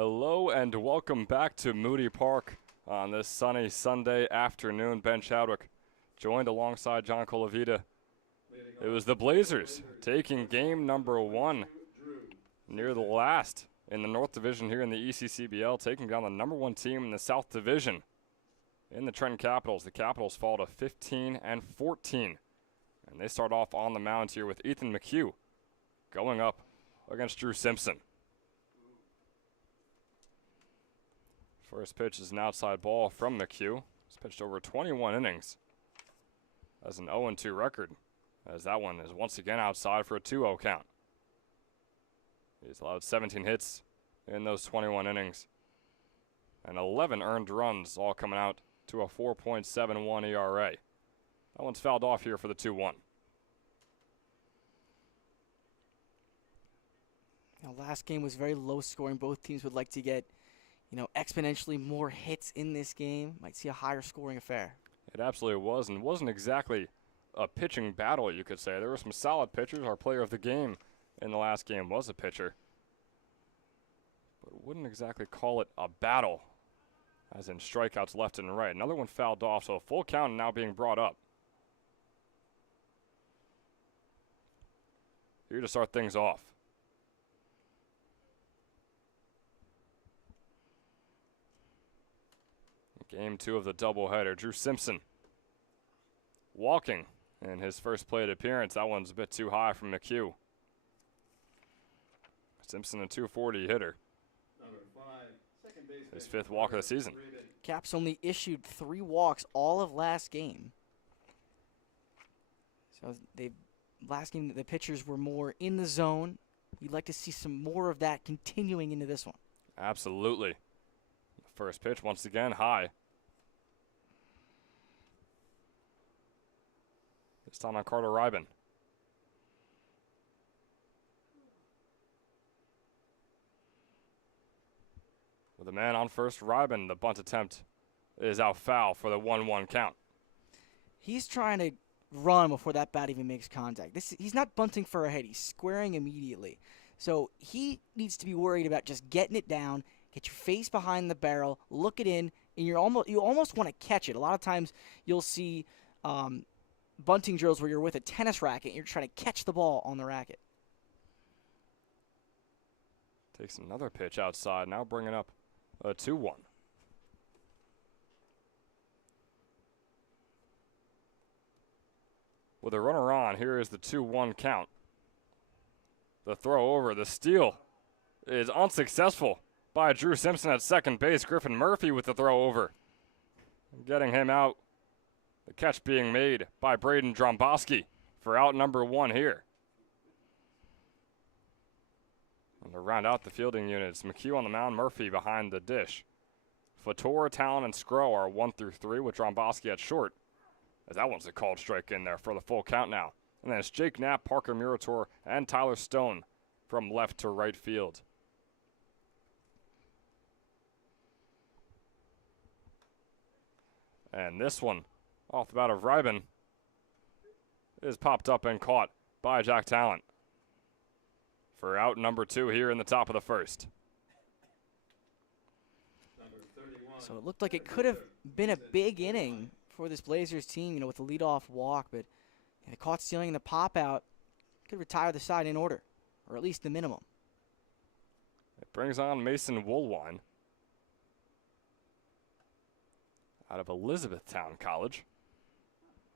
Hello and welcome back to Moody Park on this sunny Sunday afternoon. Ben Chadwick joined alongside John Colavita. It was the Blazers taking game number 1 near the last in the North Division here in the ECCBL, taking down the number 1 team in the South Division in the Trenton Capitals. The Capitals fall to 15-14, and they start off on the mound here with Ethan McHugh going up against Drew Simpson. First pitch is an outside ball from McHugh. He's pitched over 21 innings. Has an 0-2 record, as that one is once again outside for a 2-0 count. He's allowed 17 hits in those 21 innings, and 11 earned runs, all coming out to a 4.71 ERA. That one's fouled off here for the 2-1. Now, last game was very low scoring. Both teams would like to get exponentially more hits in this game. Might see a higher scoring affair. It absolutely was, and wasn't exactly a pitching battle, you could say. There were some solid pitchers. Our player of the game in the last game was a pitcher, but wouldn't exactly call it a battle, as in strikeouts left and right. Another one fouled off, so a full count now being brought up. Here to start things off. Game 2 of the doubleheader. Drew Simpson walking in his first plate appearance. That one's a bit too high from McHugh. Simpson, a 240 hitter. His 5th walk of the season. Caps only issued 3 walks all of last game. So last game the pitchers were more in the zone. You'd like to see some more of that continuing into this one. Absolutely. First pitch once again high. This time on Carter Ryben. With a man on first, Ryben, the bunt attempt is out foul for the 1-1 count. He's trying to run before that bat even makes contact. He's not bunting for a hit. He's squaring immediately. So he needs to be worried about just getting it down, get your face behind the barrel, look it in, and you almost want to catch it. A lot of times you'll see bunting drills where you're with a tennis racket and you're trying to catch the ball on the racket. Takes another pitch outside, now bringing up a 2-1. With a runner on, here is the 2-1 count. The throw over, the steal is unsuccessful by Drew Simpson at second base. Griffin Murphy with the throw over, getting him out. The catch being made by Braden Dromboski for out number 1 here. And to round out the fielding units, McHugh on the mound, Murphy behind the dish. Fator, Talon, and Skro are 1 through 3 with Dromboski at short, as that one's a called strike in there for the full count now. And then it's Jake Knapp, Parker Murator, and Tyler Stone from left to right field. And this one, off the bat of Ryben, is popped up and caught by Jack Talent for out number 2 here in the top of the first. So it looked like it could have been a big inning for this Blazers team, with the leadoff walk, but the caught stealing and the pop out could retire the side in order, or at least the minimum. It brings on Mason Woolwine out of Elizabethtown College.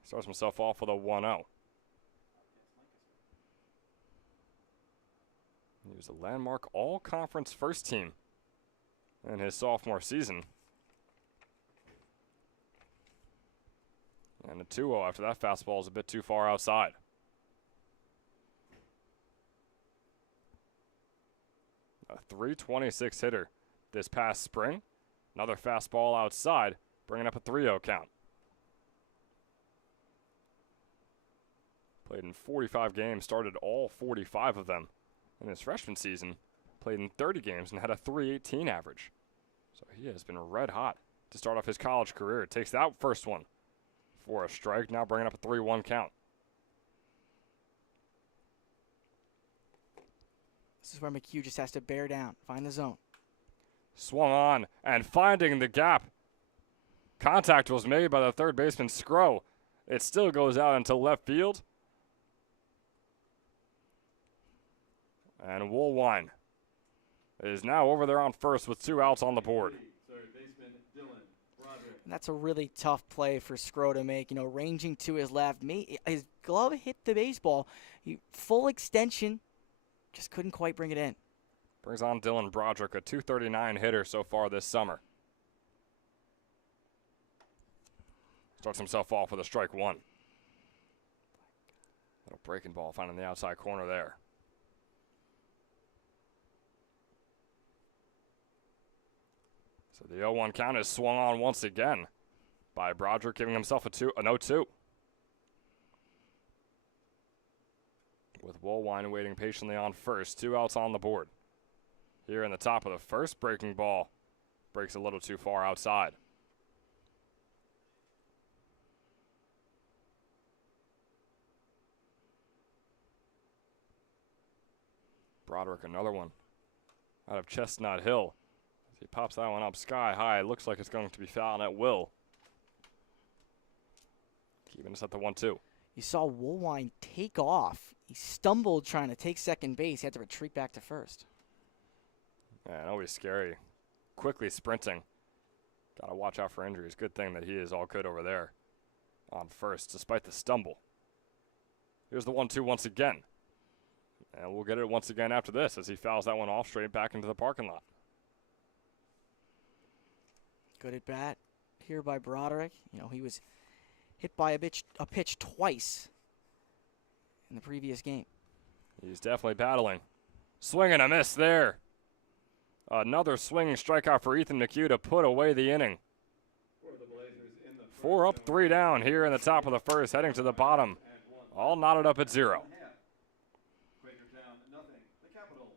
Starts himself off with a 1-0. He was a landmark all-conference first team in his sophomore season. And a 2-0 after that fastball is a bit too far outside. A .326 hitter this past spring. Another fastball outside, bringing up a 3-0 count. Played in 45 games, started all 45 of them in his freshman season. Played in 30 games and had a .318 average. So he has been red hot to start off his college career. Takes that first one for a strike, now bringing up a 3-1 count. This is where McHugh just has to bear down, find the zone. Swung on and finding the gap. Contact was made by the third baseman, Scrow. It still goes out into left field. And Woolwine is now over there on first with 2 outs on the board. And that's a really tough play for Scrow to make, ranging to his left. His glove hit the baseball. Full extension, just couldn't quite bring it in. Brings on Dylan Broderick, a .239 hitter so far this summer. Starts himself off with a strike 1. Little breaking ball finding the outside corner there. So the 0-1 count is swung on once again by Broderick, giving himself an 0-2. With Woolwine waiting patiently on first, 2 outs on the board. Here in the top of the first, breaking ball breaks a little too far outside. Broderick, another one out of Chestnut Hill. As he pops that one up sky high, it looks like it's going to be foul, and it will. Keeping us at the 1-2. You saw Woolwine take off. He stumbled trying to take second base. He had to retreat back to first. Yeah, always scary. Quickly sprinting. Got to watch out for injuries. Good thing that he is all good over there on first, despite the stumble. Here's the 1-2 once again. And we'll get it once again after this as he fouls that one off straight back into the parking lot. Good at bat here by Broderick. He was hit by a pitch twice in the previous game. He's definitely battling. Swing and a miss there. Another swinging strikeout for Ethan McHugh to put away the inning. 4 up, 3 down here in the top of the first, heading to the bottom. All knotted up at 0. Quakertown, nothing. The Capitals.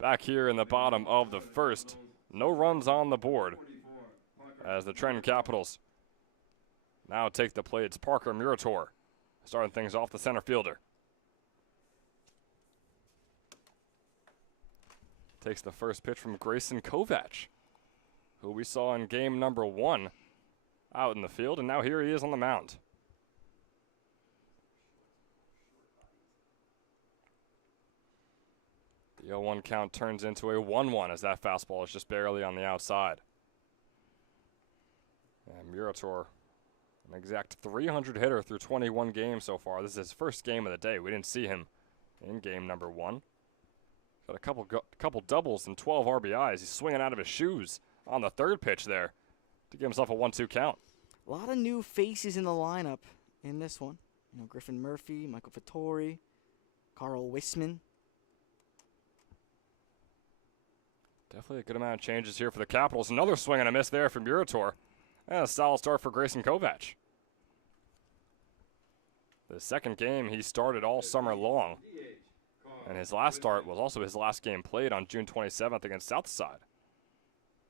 Back here in the bottom of the first, no runs on the board as the Trenton Capitals now take the plate. It's Parker Murator starting things off, the center fielder. takes the first pitch from Grayson Kovac, who we saw in game number 1 out in the field, and now here he is on the mound. The 0-1 count turns into a 1-1 as that fastball is just barely on the outside. And Murator, an exact 300 hitter through 21 games so far. This is his first game of the day. We didn't see him in game number 1. Got a couple doubles and 12 RBIs. He's swinging out of his shoes on the third pitch there to give himself a 1-2 count. A lot of new faces in the lineup in this one. You know, Griffin Murphy, Michael Vittori, Carl Wisman. Definitely a good amount of changes here for the Capitals. Another swing and a miss there from Murator. And a solid start for Grayson Kovac. The second game he started all summer long. And his last start was also his last game played on June 27th against Southside,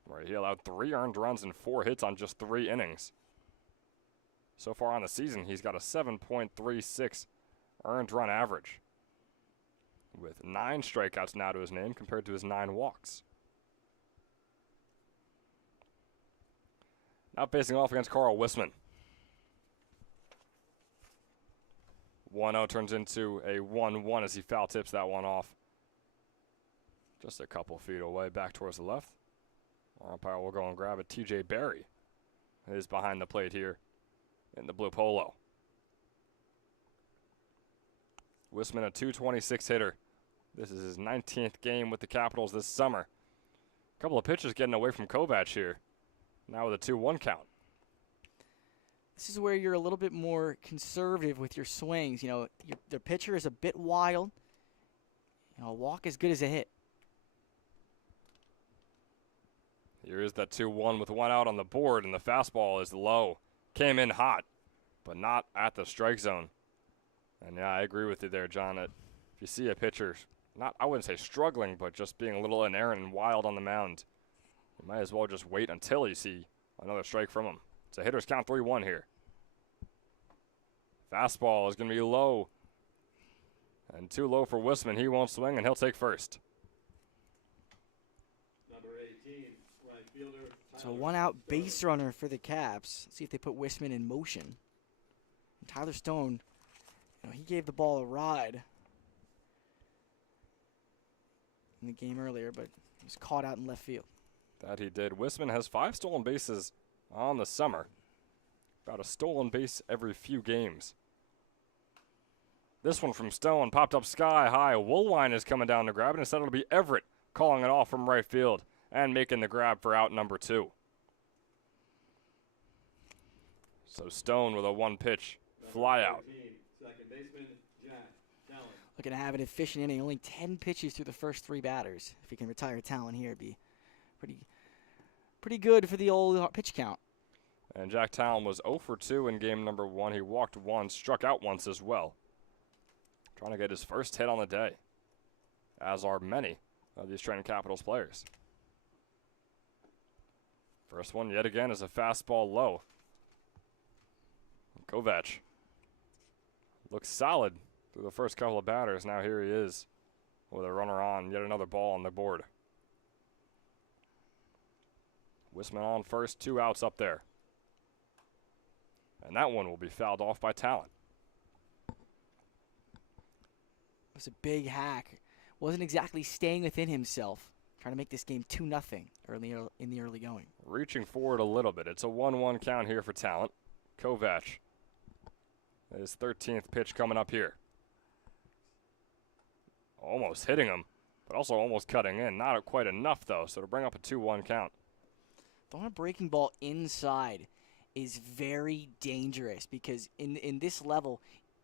where he allowed 3 earned runs and 4 hits on just 3 innings. So far on the season, he's got a 7.36 earned run average, with 9 strikeouts now to his name compared to his 9 walks. Now facing off against Carl Wisman. 1-0 turns into a 1-1 as he foul tips that one off. Just a couple feet away, back towards the left. Our umpire will go and grab it. TJ Berry is behind the plate here in the blue polo. Wisman, a .226 hitter. This is his 19th game with the Capitals this summer. A couple of pitches getting away from Kovac here. Now with a 2-1 count. This is where you're a little bit more conservative with your swings. You know, the pitcher is a bit wild. You know, a walk as good as a hit. Here is that 2-1 with 1 out on the board, and the fastball is low. Came in hot, but not at the strike zone. And yeah, I agree with you there, John. If you see a pitcher, I wouldn't say struggling, but just being a little inerrant and wild on the mound, you might as well just wait until you see another strike from him. It's a hitter's count 3-1 here. Fastball is going to be low. And too low for Wisman. He won't swing, and he'll take first. Number 18, right fielder. So 1 out base runner for the Caps. Let's see if they put Wisman in motion. And Tyler Stone, you know, he gave the ball a ride in the game earlier, but he was caught out in left field. That he did. Wisman has 5 stolen bases on the summer. About a stolen base every few games. This one from Stone popped up sky high. Woolwine is coming down to grab it. Instead, it'll be Everett calling it off from right field and making the grab for out number 2. So Stone with a 1-pitch fly out. Second baseman, Jack Talon. Looking to have an efficient inning. Only 10 pitches through the first 3 batters. If he can retire Talon here, it'd be pretty good for the old pitch count. And Jack Talon was 0 for 2 in game number 1. He walked once, struck out once as well. Trying to get his first hit on the day, as are many of these Trenton Capitals players. First one yet again is a fastball low. Kovac looks solid through the first couple of batters. Now here he is with a runner on, yet another ball on the board. Wisman on first, 2 outs up there. And that one will be fouled off by Talon. It was a big hack. Wasn't exactly staying within himself. Trying to make this game 2-0 in the early going. Reaching forward a little bit. It's a 1-1 count here for Talon. Kovac, his 13th pitch coming up here. Almost hitting him, but also almost cutting in. Not quite enough, though, so to bring up a 2-1 count. Throwing a breaking ball inside is very dangerous because in this level,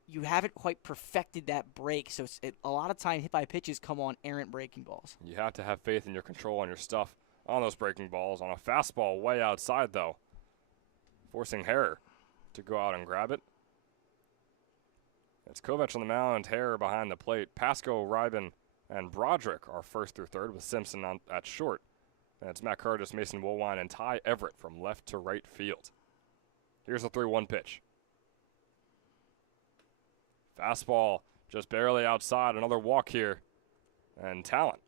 you haven't quite perfected that break. So a lot of time hit by pitches come on errant breaking balls. You have to have faith in your control on your stuff on those breaking balls. On a fastball way outside, though, forcing Herrer to go out and grab it. It's Kovac on the mound, Herrer behind the plate. Pasco, Ryben, and Broderick are first through third with Simpson at short. And it's Matt Curtis, Mason Woolwine, and Ty Everett from left to right field. Here's a 3-1 pitch. Fastball just barely outside. Another walk here. And Talon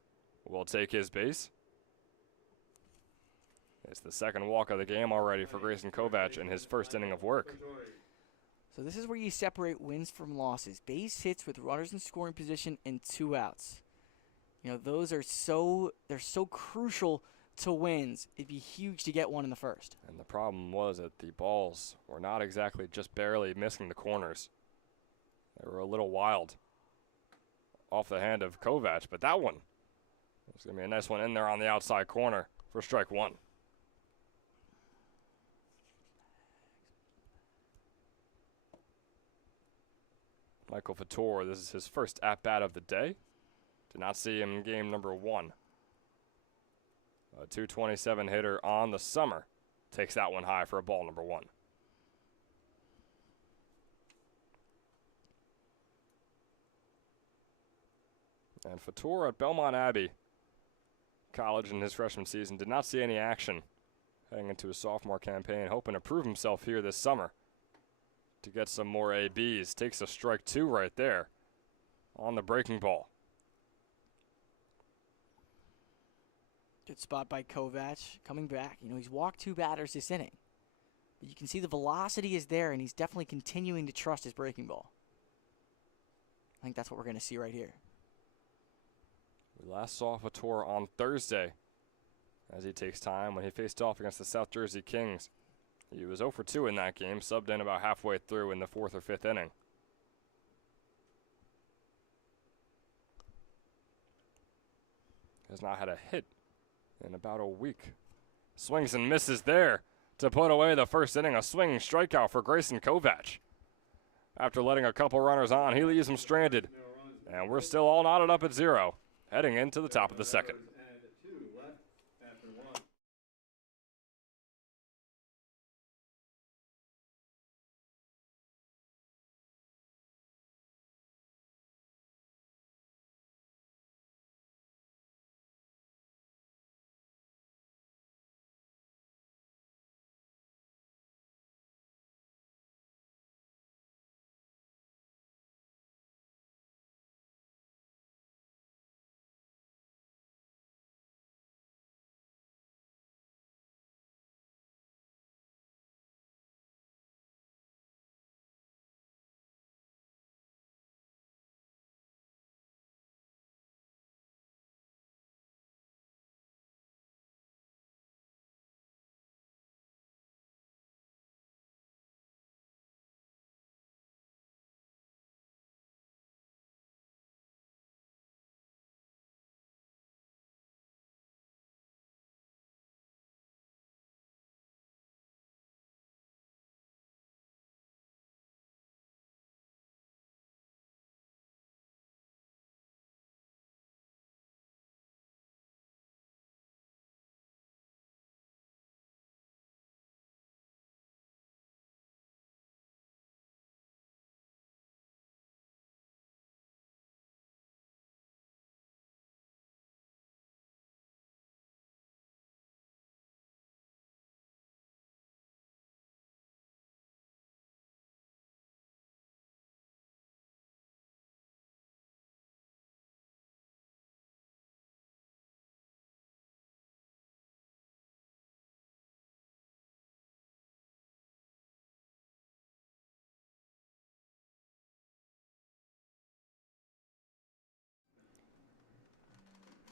will take his base. It's the second walk of the game already for Grayson Kovac in his first inning of work. So this is where you separate wins from losses. Base hits with runners in scoring position and 2 outs. You know, those are they're so crucial to wins. It'd be huge to get one in the first. And the problem was that the balls were not exactly just barely missing the corners. They were a little wild off the hand of Kovac, but that one was going to be a nice one in there on the outside corner for strike 1. Michael Fattor, this is his first at-bat of the day. Did not see him in game number 1. A 227 hitter on the summer. Takes that one high for a ball number 1. And Fattor at Belmont Abbey College in his freshman season did not see any action heading into his sophomore campaign, hoping to prove himself here this summer to get some more ABs. Takes a strike 2 right there on the breaking ball. Good spot by Kovac coming back. You know, he's walked 2 batters this inning. But you can see the velocity is there, and he's definitely continuing to trust his breaking ball. I think that's what we're going to see right here. We last saw Fattor on Thursday as he takes time when he faced off against the South Jersey Kings. He was 0 for 2 in that game, subbed in about halfway through in the 4th or 5th inning. Has not had a hit in about a week. Swings and misses there to put away the first inning. A swinging strikeout for Grayson Kovac. After letting a couple runners on, he leaves them stranded. And we're still all knotted up at 0, heading into the top of the second.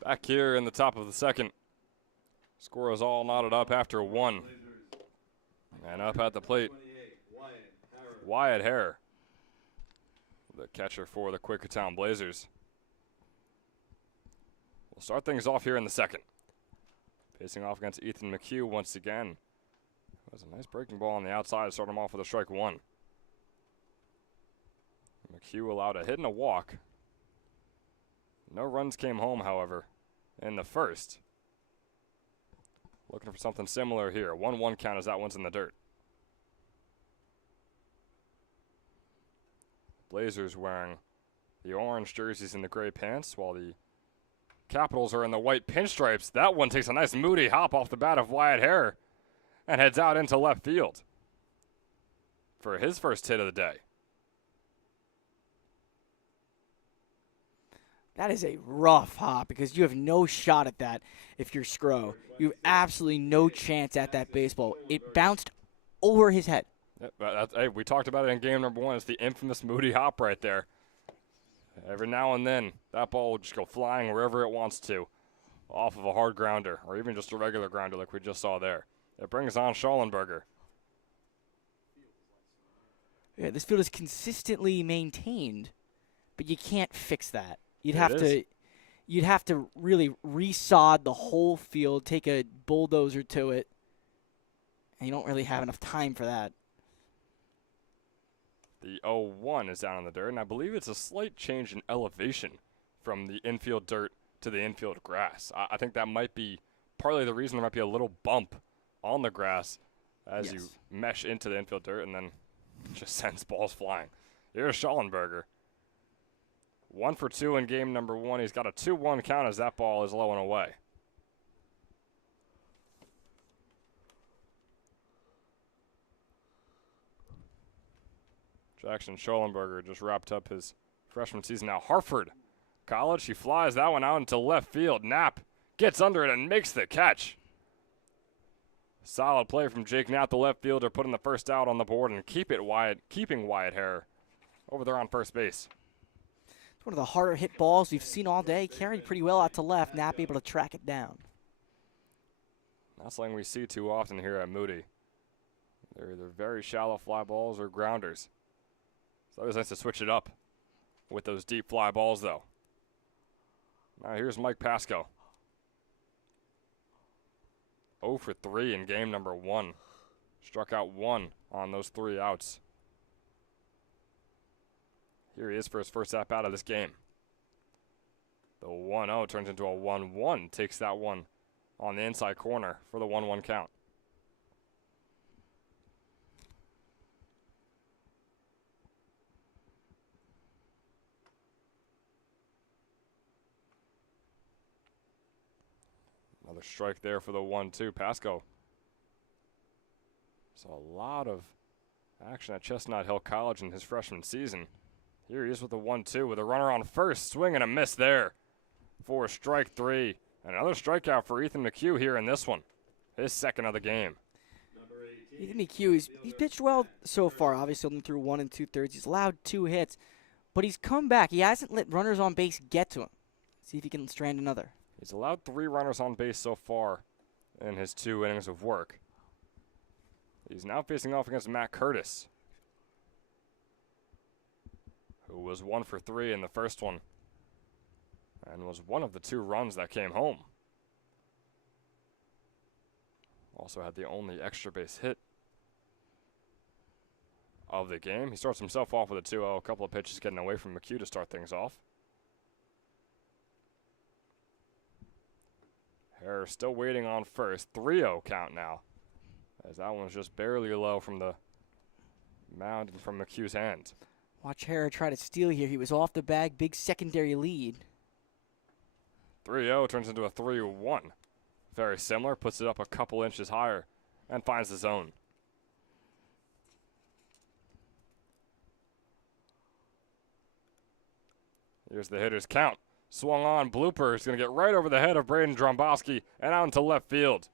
Back here in the top of the second. Score is all knotted up after 1. And up at the plate, Wyatt Hare, the catcher for the Quakertown Blazers. We'll start things off here in the second. Facing off against Ethan McHugh once again. That was a nice breaking ball on the outside to start him off with a strike 1. McHugh allowed a hit and a walk. No runs came home, however, in the first. Looking for something similar here. 1-1 count as that one's in the dirt. Blazers wearing the orange jerseys and the gray pants, while the Capitals are in the white pinstripes. That one takes a nice moody hop off the bat of Wyatt Hare and heads out into left field for his first hit of the day. That is a rough hop because you have no shot at that if you're Scro. You have absolutely no chance at that baseball. It bounced over his head. Yep, hey, we talked about it in game number 1. It's the infamous Moody hop right there. Every now and then, that ball will just go flying wherever it wants to, off of a hard grounder or even just a regular grounder like we just saw there. It brings on Schallenberger. Yeah, this field is consistently maintained, but you can't fix that. You'd have to really resod the whole field, take a bulldozer to it, and you don't really have enough time for that. The 0-1 is down in the dirt, and I believe it's a slight change in elevation from the infield dirt to the infield grass. I think that might be partly the reason there might be a little bump on the grass as you mesh into the infield dirt and then just sends balls flying. Here's Schallenberger. 1 for 2 in game number 1. He's got a 2-1 count as that ball is low and away. Jackson Schallenberger just wrapped up his freshman season. Now Hartford College, he flies that one out into left field. Knapp gets under it and makes the catch. Solid play from Jake Knapp, the left fielder, putting the first out on the board and keeping Wyatt Hare over there on first base. It's one of the harder hit balls we've seen all day. Carried pretty well out to left. Knapp able to track it down. Not something we see too often here at Moody. They're either very shallow fly balls or grounders. So it was nice to switch it up with those deep fly balls, though. Now here's Mike Pasco. 0 for 3 in game number 1. Struck out 1 on those 3 outs. Here he is for his first at-bat of this game. The 1-0 turns into a 1-1. Takes that one on the inside corner for the 1-1 count. Another strike there for the 1-2. Pasco saw a lot of action at Chestnut Hill College in his freshman season. Here he is with the 1-2 with a runner on first. Swing and a miss there for strike 3. And another strikeout for Ethan McHugh here in this one. His second of the game. Ethan McHugh, he's pitched well so far. Obviously only through 1 2/3. He's allowed 2 hits, but he's come back. He hasn't let runners on base get to him. See if he can strand another. He's allowed 3 runners on base so far in his 2 innings of work. He's now facing off against Matt Curtis, who was 1 for 3 in the first one and was one of the 2 runs that came home. Also had the only extra base hit of the game. He starts himself off with a 2-0. A couple of pitches getting away from McHugh to start things off. Hare still waiting on first. 3-0 count now, as that one was just barely low from the mound and from McHugh's hand. Watch Hare try to steal here. He was off the bag. Big secondary lead. 3-0 turns into a 3-1. Very similar. Puts it up a couple inches higher and finds the zone. Here's the hitter's count. Swung on. Blooper is going to get right over the head of Braden Dromboski and out into left field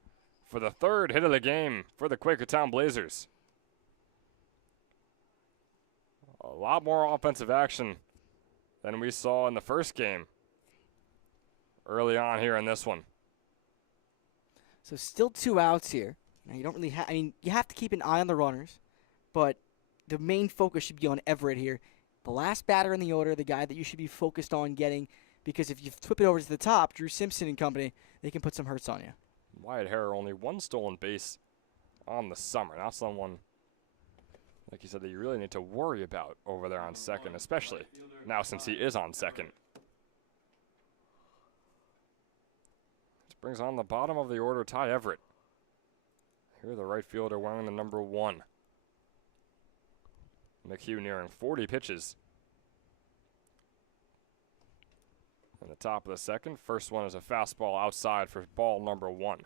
for the 3rd hit of the game for the Quakertown Blazers. A lot more offensive action than we saw in the first game early on here in this one. So still 2 outs here. Now you don't really have, you have to keep an eye on the runners, but the main focus should be on Everett here. The last batter in the order, the guy that you should be focused on getting, because if you flip it over to the top, Drew Simpson and company, they can put some hurts on you. Wyatt Hare only 1 stolen base on the summer. Not someone, like you said, that you really need to worry about over there on second, especially now since he is on second. This brings on the bottom of the order, Ty Everett. Here the right fielder wearing the number 1. McHugh nearing 40 pitches. In the top of the second, first one is a fastball outside for ball number 1.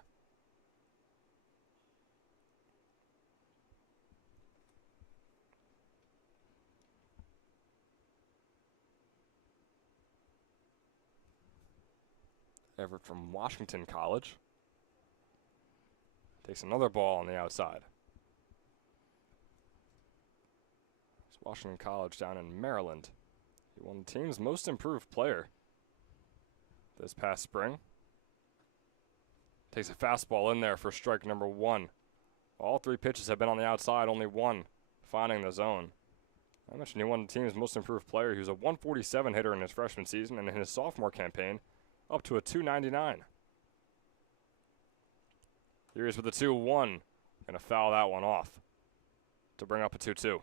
Everett from Washington College. Takes another ball on the outside. It's Washington College down in Maryland. He won the team's most improved player this past spring. Takes a fastball in there for strike number 1. All 3 pitches have been on the outside, only one finding the zone. I mentioned he won the team's most improved player. He was a 147 hitter in his freshman season, and in his sophomore campaign, up to a 299. Here he is with the 2-1. Gonna foul that one off to bring up a 2-2.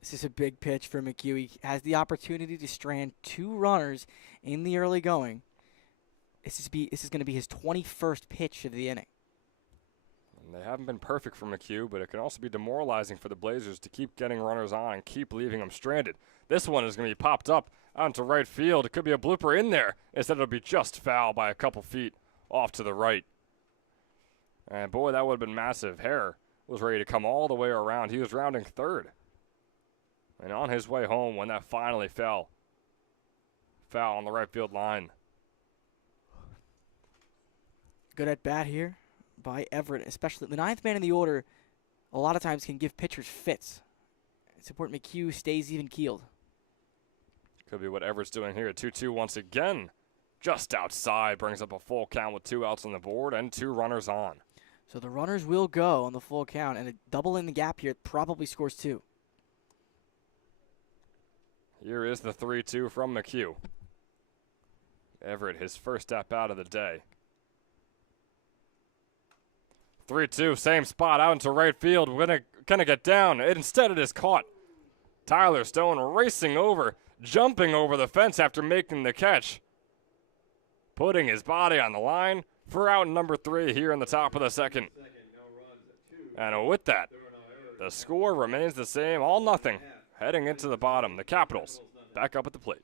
This is a big pitch for McHugh. He has the opportunity to strand 2 runners in the early going. This is going to be his 21st pitch of the inning. And they haven't been perfect for McHugh, but it can also be demoralizing for the Blazers to keep getting runners on and keep leaving them stranded. This one is going to be popped up out into right field. It could be a blooper in there. Instead, it'll be just foul by a couple feet off to the right. And boy, that would have been massive. Hare was ready to come all the way around. He was rounding third. And on his way home when that finally fell. Foul on the right field line. Good at bat here by Everett, especially the 9th man in the order. A lot of times can give pitchers fits. It's important McHugh stays even keeled. Could be what Everett's doing here. 2-2 once again. Just outside. Brings up a full count with 2 outs on the board and 2 runners on. So the runners will go on the full count, and a double in the gap here probably scores 2. Here is the 3-2 from McHugh. Everett, his first at bat of the day. 3-2, same spot out into right field. We're gonna get down. Instead, it is caught. Tyler Stone racing over, jumping over the fence after making the catch. Putting his body on the line for out number 3 here in the top of the second. And with that, the score remains the same, all nothing. Heading into the bottom, the Capitals back up at the plate.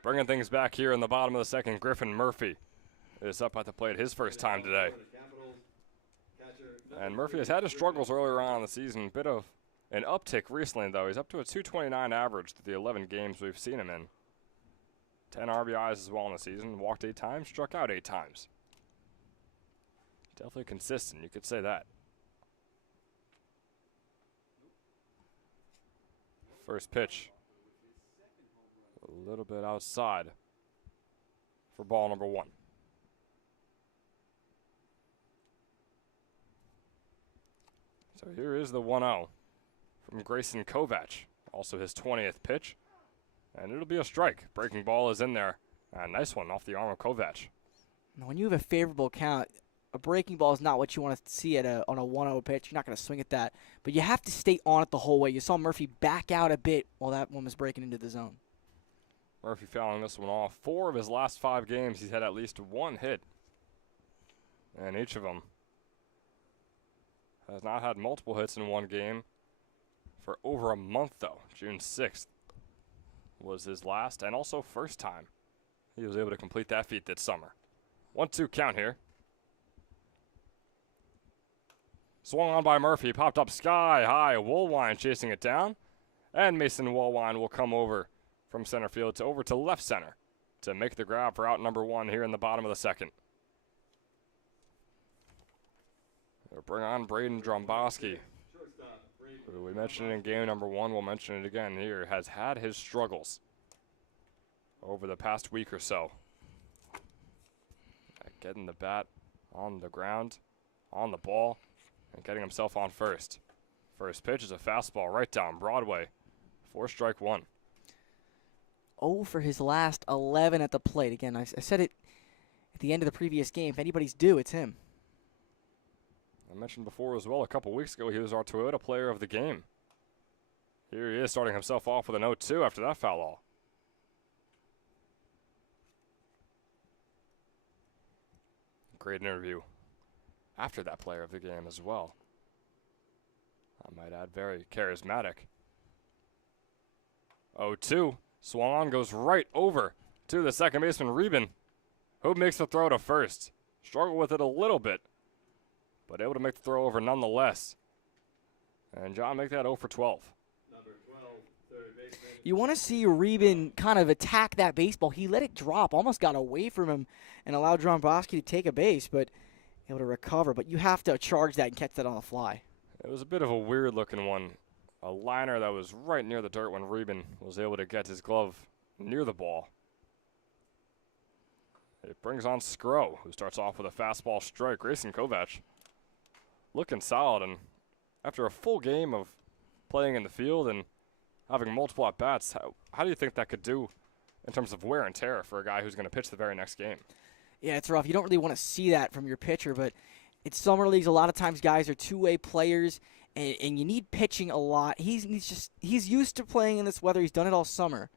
Bringing things back here in the bottom of the second, Griffin Murphy is up at the plate his first time today. And Murphy has had his struggles earlier on in the season. Bit of an uptick recently, though. He's up to a 229 average through the 11 games we've seen him in. 10 RBIs as well in the season. Walked 8 times, struck out 8 times. Definitely consistent, you could say that. First pitch. A little bit outside for ball number 1. So here is the 1-0 from Grayson Kovac, also his 20th pitch. And it'll be a strike. Breaking ball is in there. A nice one off the arm of Kovac. Now, when you have a favorable count, a breaking ball is not what you want to see on a 1-0 pitch. You're not going to swing at that. But you have to stay on it the whole way. You saw Murphy back out a bit while that one was breaking into the zone. Murphy fouling this one off. 4 of his last 5 games, he's had at least 1 hit. And each of them has not had multiple hits in one game for over a month, though. June 6th was his last and also first time he was able to complete that feat this summer. 1-2 count here. Swung on by Murphy, popped up sky high. Woolwine chasing it down. And Mason Woolwine will come over from center field to over to left center to make the grab for out number 1 here in the bottom of the second. They'll bring on Braden Dromboski, who we mentioned in game number 1. We'll mention it again here. Has had his struggles over the past week or so. Getting the bat on the ground, on the ball, and getting himself on first. First pitch is a fastball right down Broadway for strike 1. 0 for his last 11 at the plate. Again, I said it at the end of the previous game. If anybody's due, it's him. I mentioned before as well, a couple weeks ago, he was our Toyota player of the game. Here he is starting himself off with an 0-2 after that foul ball. Great interview after that player of the game as well. I might add, very charismatic. 0-2. Swung on, goes right over to the second baseman, Reben, who makes the throw to first. Struggled with it a little bit, but able to make the throw over nonetheless. And John make that 0 for 12. Number 12, third baseman. You want to see Reben kind of attack that baseball. He let it drop, almost got away from him and allowed Dromboski to take a base, but able to recover. But you have to charge that and catch that on the fly. It was a bit of a weird-looking one. A liner that was right near the dirt when Reben was able to get his glove near the ball. It brings on Skro, who starts off with a fastball strike. Grayson Kovac looking solid, and after a full game of playing in the field and having multiple at-bats, how do you think that could do in terms of wear and tear for a guy who's going to pitch the very next game? Yeah, it's rough. You don't really want to see that from your pitcher, but in summer leagues, a lot of times guys are two-way players, and you need pitching a lot. He's used to playing in this weather. He's done it all summer,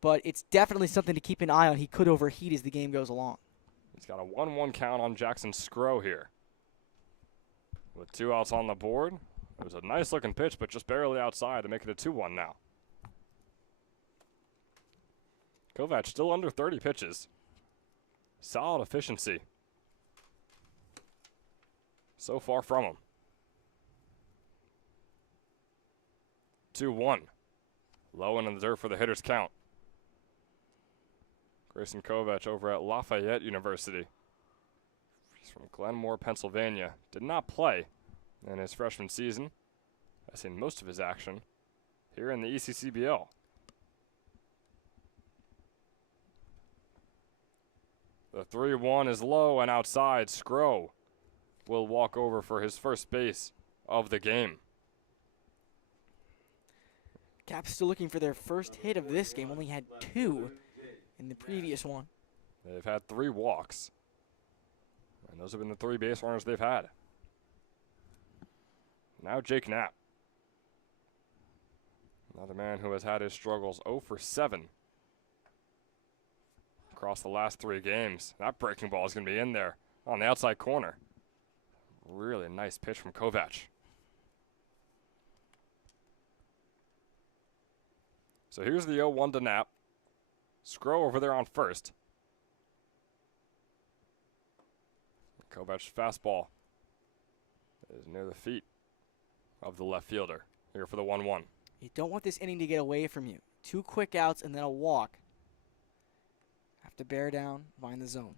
but it's definitely something to keep an eye on. He could overheat as the game goes along. He's got a 1-1 count on Jackson Skro here. With 2 outs on the board, it was a nice-looking pitch, but just barely outside to make it a 2-1 now. Kovac still under 30 pitches. Solid efficiency so far from him. 2-1. Low and in the dirt for the hitter's count. Grayson Kovac over at Lafayette University. He's from Glenmore, Pennsylvania. Did not play in his freshman season. I've seen most of his action here in the ECCBL. The 3-1 is low and outside. Skro will walk over for his first base of the game. Caps still looking for their first hit of this game. Only had 2 in the previous one. They've had 3 walks, and those have been the 3 base runners they've had. Now Jake Knapp, another man who has had his struggles. 0 for 7 across the last 3 games. That breaking ball is going to be in there on the outside corner. Really nice pitch from Kovac. So here's the 0-1 to Knapp. Skro over there on first. Kovac's fastball is near the feet of the left fielder here for the 1-1. You don't want this inning to get away from you. 2 quick outs and then a walk. Have to bear down, find the zone.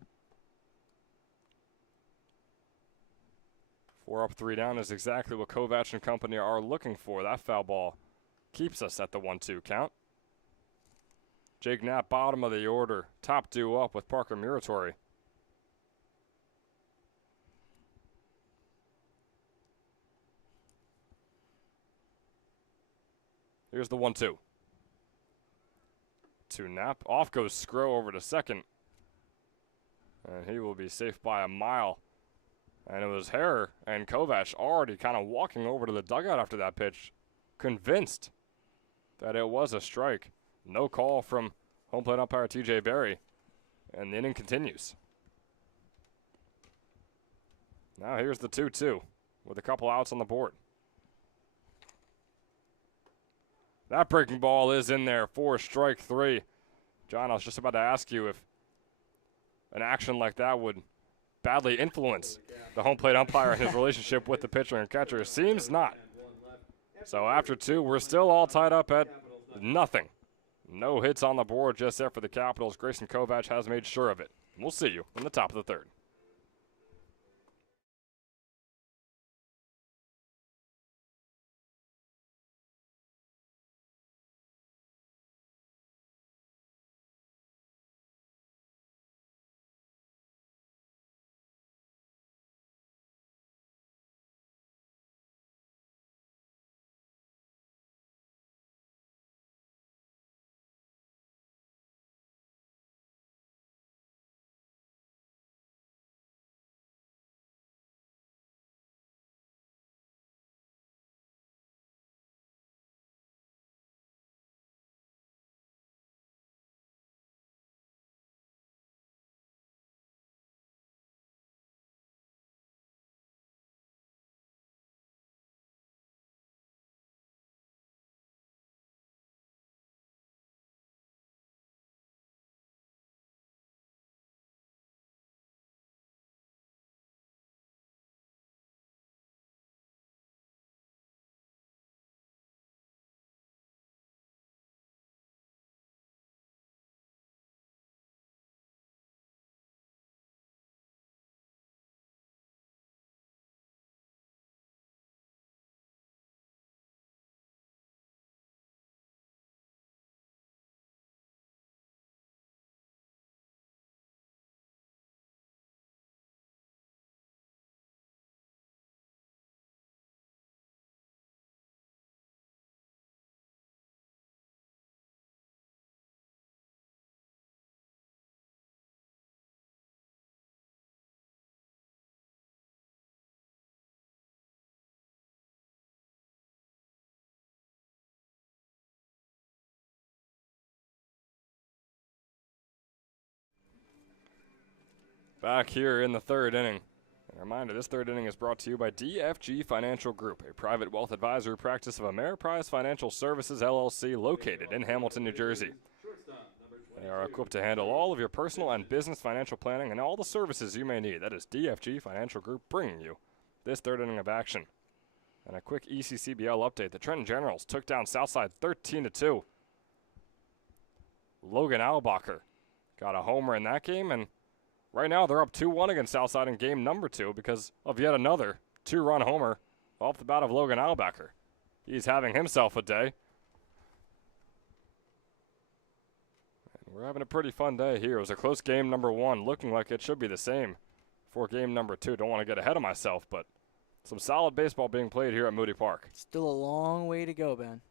4 up, 3 down is exactly what Kovac and company are looking for. That foul ball keeps us at the 1-2 count. Jake Knapp, bottom of the order. Top due up with Parker Muratori. Here's the 1-2. To Knapp. Off goes Scrow over to second. And he will be safe by a mile. And it was Herrer and Kovac already kind of walking over to the dugout after that pitch, convinced that it was a strike. No call from home plate umpire TJ Berry. And the inning continues. Now here's the 2-2 with a couple outs on the board. That breaking ball is in there for strike 3. John, I was just about to ask you if an action like that would badly influence the home plate umpire and his relationship with the pitcher and catcher. Seems not. So after 2, we're still all tied up at nothing. No hits on the board just there for the Capitals. Grayson Kovac has made sure of it. We'll see you in the top of the 3rd. Back here in the 3rd inning. A reminder, this 3rd inning is brought to you by DFG Financial Group, a private wealth advisory practice of Ameriprise Financial Services, LLC, located in Hamilton, New Jersey. They are equipped to handle all of your personal and business financial planning and all the services you may need. That is DFG Financial Group bringing you this 3rd inning of action. And a quick ECCBL update. The Trenton Generals took down Southside 13-2. Logan Albacher got a homer in that game, and right now they're up 2-1 against Southside in game number 2 because of yet another 2-run homer off the bat of Logan Albacher. He's having himself a day. And we're having a pretty fun day here. It was a close game number 1, looking like it should be the same for game number 2. Don't want to get ahead of myself, but some solid baseball being played here at Moody Park. Still a long way to go, Ben.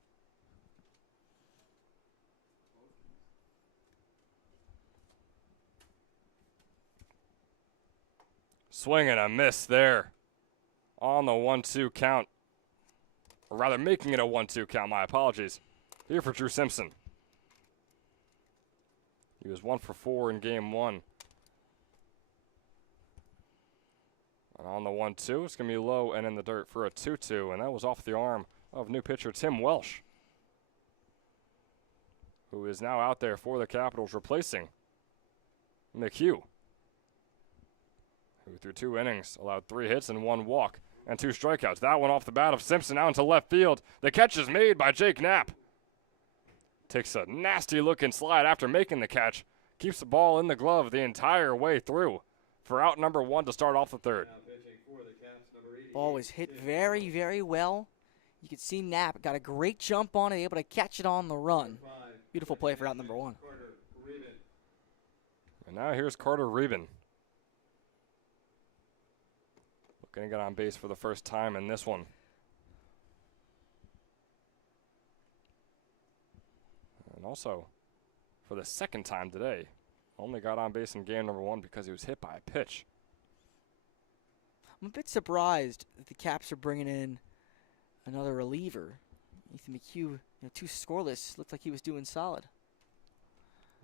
Swing and a miss there on the 1-2 count. Or rather, making it a 1-2 count. My apologies. Here for Drew Simpson. He was 1 for 4 in game 1. And on the 1-2, it's going to be low and in the dirt for a 2-2. And that was off the arm of new pitcher Tim Welsh, who is now out there for the Capitals, replacing McHugh, who through 2 innings allowed 3 hits and 1 walk and 2 strikeouts. That one off the bat of Simpson out into left field. The catch is made by Jake Knapp. Takes a nasty looking slide after making the catch. Keeps the ball in the glove the entire way through for out number 1 to start off the 3rd. Ball was hit very, very well. You could see Knapp got a great jump on it, able to catch it on the run. Beautiful play for out number 1. And now here's Carter Reben. Looking to get on base for the first time in this one. And also, for the second time today, only got on base in game number 1 because he was hit by a pitch. I'm a bit surprised that the Caps are bringing in another reliever. Ethan McHugh, 2 scoreless, looked like he was doing solid.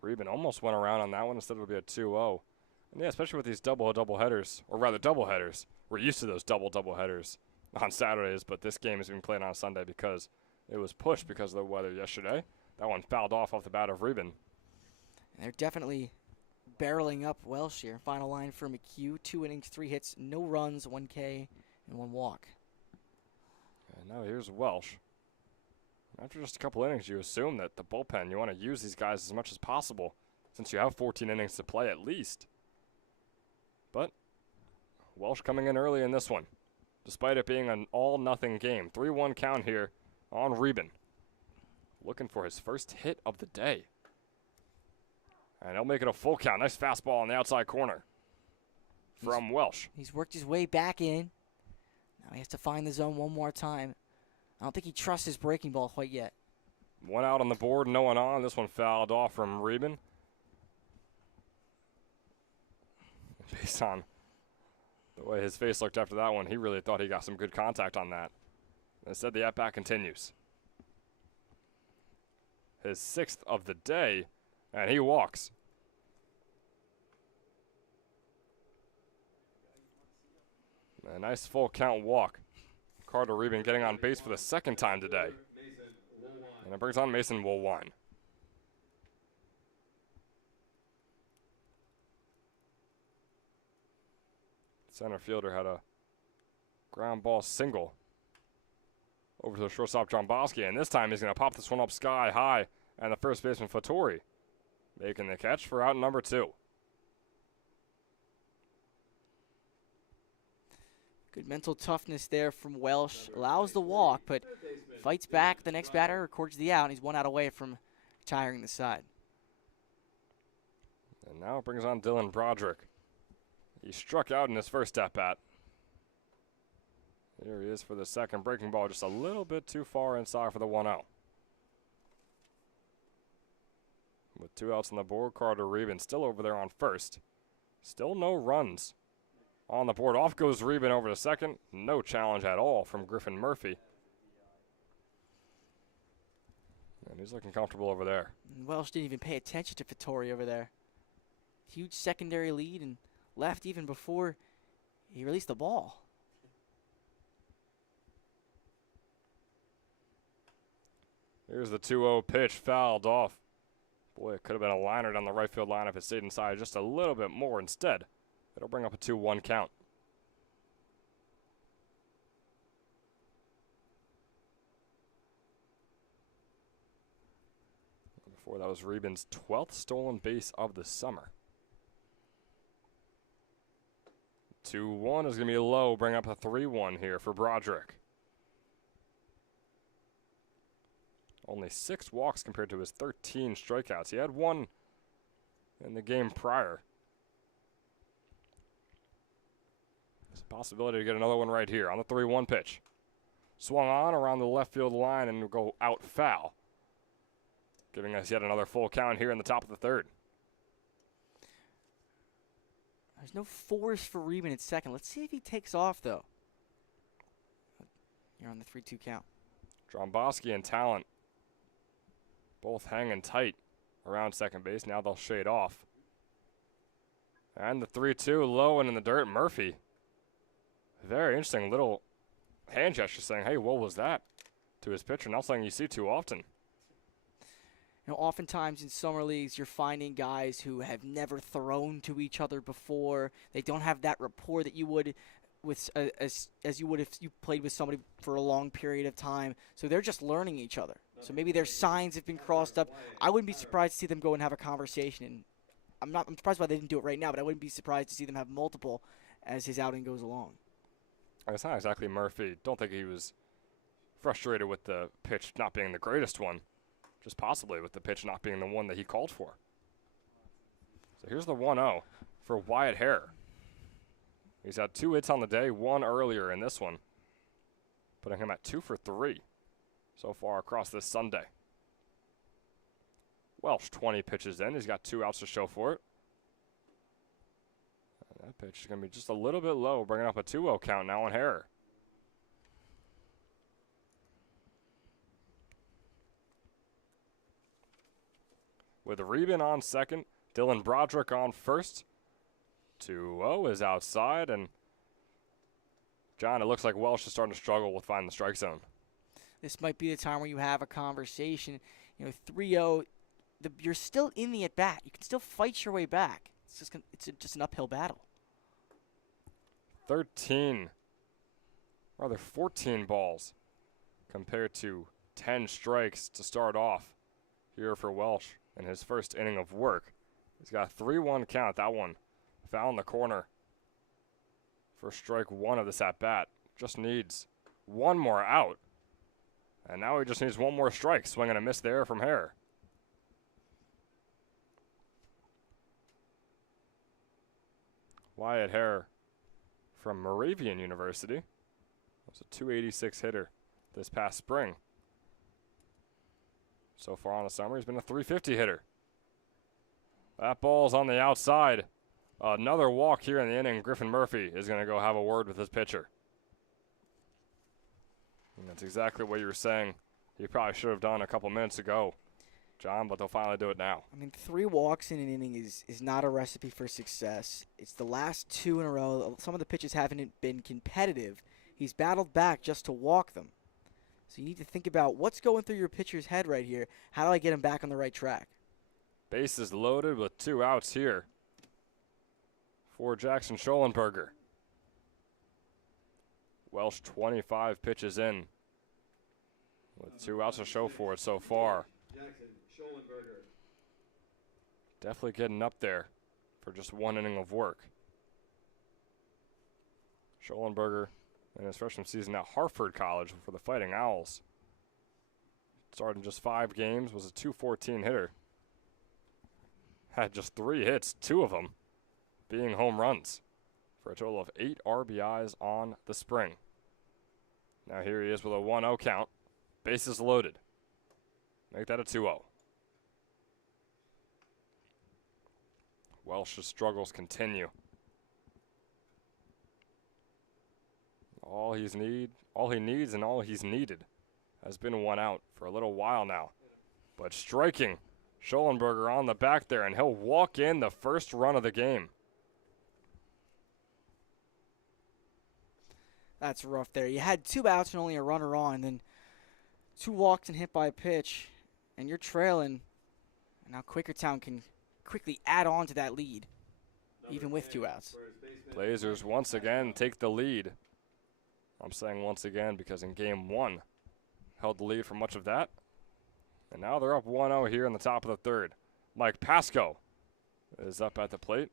Reben almost went around on that one. Instead, it'll be a 2-0. And yeah, especially with these double headers, or rather double headers. We're used to those double headers on Saturdays, but this game is being played on a Sunday because it was pushed because of the weather yesterday. That one fouled off the bat of Reben. And they're definitely barreling up Welsh here. Final line for McHugh, 2 innings, 3 hits, no runs, 1 K, and 1 walk. And now here's Welsh. After just a couple innings, you assume that the bullpen, you want to use these guys as much as possible since you have 14 innings to play at least. But Welsh coming in early in this one, despite it being an all-nothing game. 3-1 count here on Reben. Looking for his first hit of the day. And he'll make it a full count. Nice fastball on the outside corner from Welsh. He's worked his way back in. Now he has to find the zone one more time. I don't think he trusts his breaking ball quite yet. One out on the board, no one on. This one fouled off from Reben. Based on the way his face looked after that one, he really thought he got some good contact on that. Instead, the at-bat continues. His 6th of the day, and he walks. A nice full count walk. Carter Reben getting on base for the 2nd time today. And it brings on Mason Woolwine. Center fielder had a ground ball single over to the shortstop John Bosky, and this time he's going to pop this one up sky high, and the first baseman Fattori making the catch for out number 2. Good mental toughness there from Welsh. Allows the walk, but fights back. The next batter records the out, and he's 1 out away from retiring the side. And now it brings on Dylan Broderick. He struck out in his first at-bat. Here he is for the second. Breaking ball just a little bit too far inside for the 1-0. With 2 outs on the board, Carter Reben still over there on first. Still no runs on the board. Off goes Reben over to second. No challenge at all from Griffin Murphy. And he's looking comfortable over there. Welsh didn't even pay attention to Fattori over there. Huge secondary lead and left even before he released the ball. Here's the 2-0 pitch, fouled off. Boy, it could have been a liner down the right field line if it stayed inside just a little bit more. Instead, it'll bring up a 2-1 count. Before that was Reben's 12th stolen base of the summer. 2-1 is going to be low, bring up a 3-1 here for Broderick. Only 6 walks compared to his 13 strikeouts. He had 1 in the game prior. There's a possibility to get another one right here on the 3-1 pitch. Swung on around the left field line and will go out foul, giving us yet another full count here in the top of the 3rd. There's no force for Reben at second. Let's see if he takes off, though. You're on the 3-2 count. Drombowski and Talent both hanging tight around second base. Now they'll shade off. And the 3-2 low and in the dirt. Murphy. Very interesting little hand gesture saying, hey, what was that? To his pitcher. Not something you see too often. Oftentimes in summer leagues, you're finding guys who have never thrown to each other before. They don't have that rapport that you would with as you would if you played with somebody for a long period of time. So they're just learning each other. So maybe their signs have been crossed up. I wouldn't be surprised to see them go and have a conversation. And I'm surprised why they didn't do it right now, but I wouldn't be surprised to see them have multiple as his outing goes along. It's not exactly Murphy. Don't think he was frustrated with the pitch not being the greatest one. Just possibly with the pitch not being the one that he called for. So here's the 1-0 for Wyatt Hare. He's had 2 hits on the day, 1 earlier in this one, putting him at 2 for 3 so far across this Sunday. Welsh 20 pitches in. He's got 2 outs to show for it. And that pitch is going to be just a little bit low, bringing up a 2-0 count now on Hare. With Reben on second, Dylan Broderick on first. 2-0 is outside, and John, it looks like Welsh is starting to struggle with finding the strike zone. This might be the time where you have a conversation. 3-0, you're still in the at-bat. You can still fight your way back. It's just an uphill battle. 14 balls compared to 10 strikes to start off here for Welsh in his first inning of work. He's got a 3-1 count. That one foul in the corner for strike 1 of this at-bat. Just needs 1 more out. And now he just needs 1 more strike. Swing and a miss there from Hare. Wyatt Hare from Moravian University. Was a 286 hitter this past spring. So far on the summer, he's been a 350 hitter. That ball's on the outside. Another walk here in the inning. Griffin Murphy is going to go have a word with his pitcher. And that's exactly what you were saying he probably should have done a couple minutes ago, John, but they'll finally do it now. 3 walks in an inning is not a recipe for success. It's the last 2 in a row. Some of the pitches haven't been competitive. He's battled back just to walk them. So you need to think about what's going through your pitcher's head right here. How do I get him back on the right track? Bases loaded with 2 outs here for Jackson Schollenberger. Welsh 25 pitches in with 2 outs to show for it so far. Jackson Schollenberger. Definitely getting up there for just 1 inning of work. Schollenberger in his freshman season at Hartford College for the Fighting Owls. Started in just 5 games, was a .214 hitter. Had just 3 hits, 2 of them being home runs, for a total of 8 RBIs on the spring. Now here he is with a 1-0 count. Bases loaded. Make that a 2-0. Welsh's struggles continue. All he needs and all he's needed has been 1 out for a little while now. But striking Schollenberger on the back there, and he'll walk in the first run of the game. That's rough there. You had 2 outs and only a runner on, then 2 walks and hit by a pitch, and you're trailing. And now Quakertown can quickly add on to that lead, even with 2 outs. Blazers once again take the lead. I'm saying once again because in game 1, held the lead for much of that. And now they're up 1-0 here in the top of the 3rd. Mike Pasco is up at the plate.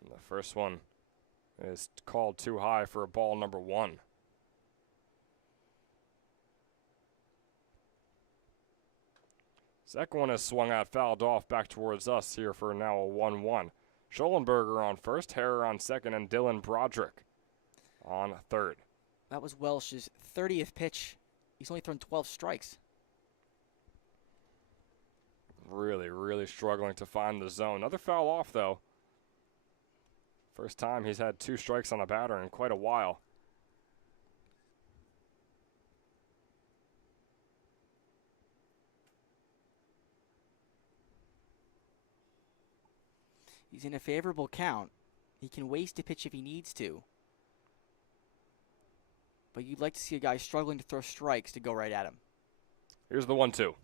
And the first one is called too high for a ball number 1. Second one is swung out, fouled off back towards us here for now a 1-1. Schollenberger on first, Hare on second, and Dylan Broderick on third. That was Welsh's 30th pitch. He's only thrown 12 strikes. Really, really struggling to find the zone. Another foul off, though. First time he's had 2 strikes on a batter in quite a while. He's in a favorable count. He can waste a pitch if he needs to. But you'd like to see a guy struggling to throw strikes to go right at him. Here's the 1-2.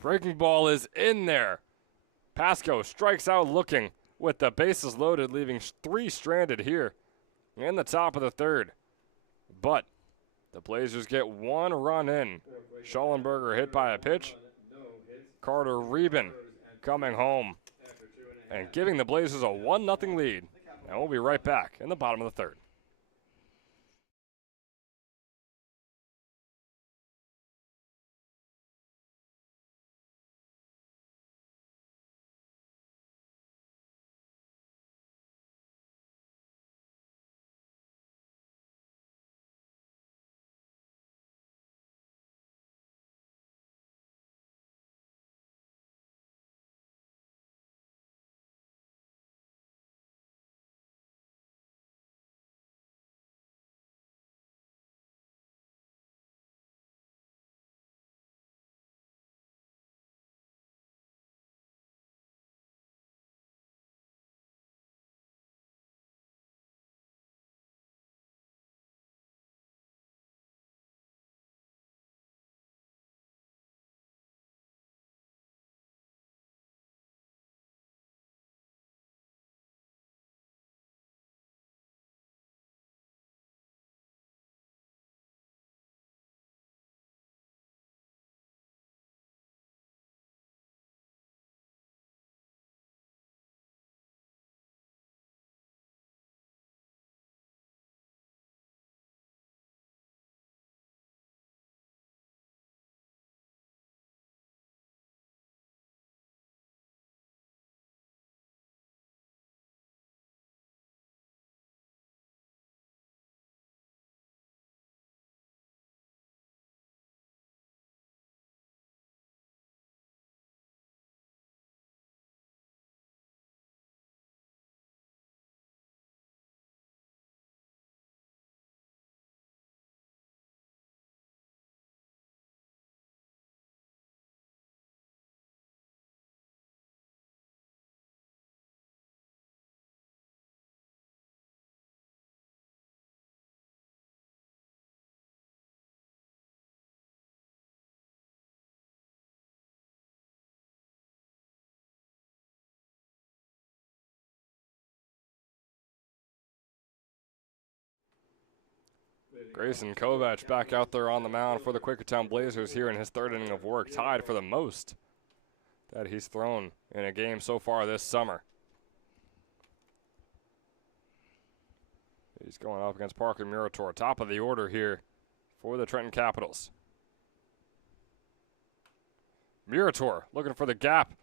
Breaking ball is in there. Pasco strikes out looking with the bases loaded, leaving 3 stranded here in the top of the 3rd. But the Blazers get 1 run in. Schollenberger hit by a pitch. Carter Reben coming home and giving the Blazers a 1-0 lead. And we'll be right back in the bottom of the 3rd. Grayson Kovac back out there on the mound for the Quakertown Blazers here in his third inning of work, tied for the most that he's thrown in a game so far this summer. He's going up against Parker Murator, top of the order here for the Trenton Capitals. Murator looking for the gap.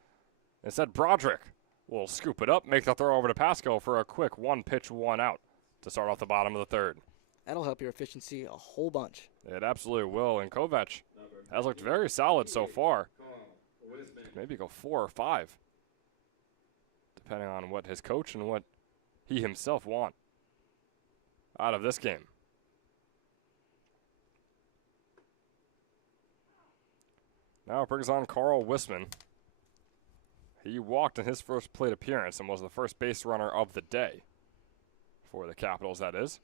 Instead, Broderick will scoop it up, make the throw over to Pasco for a quick one pitch, one out to start off the bottom of the third. That'll help your efficiency a whole bunch. It absolutely will, and Kovac has looked very solid so far. Maybe go 4 or 5, depending on what his coach and what he himself want out of this game. Now it brings on Carl Wisman. He walked in his first plate appearance and was the first base runner of the day for the Capitals, that is.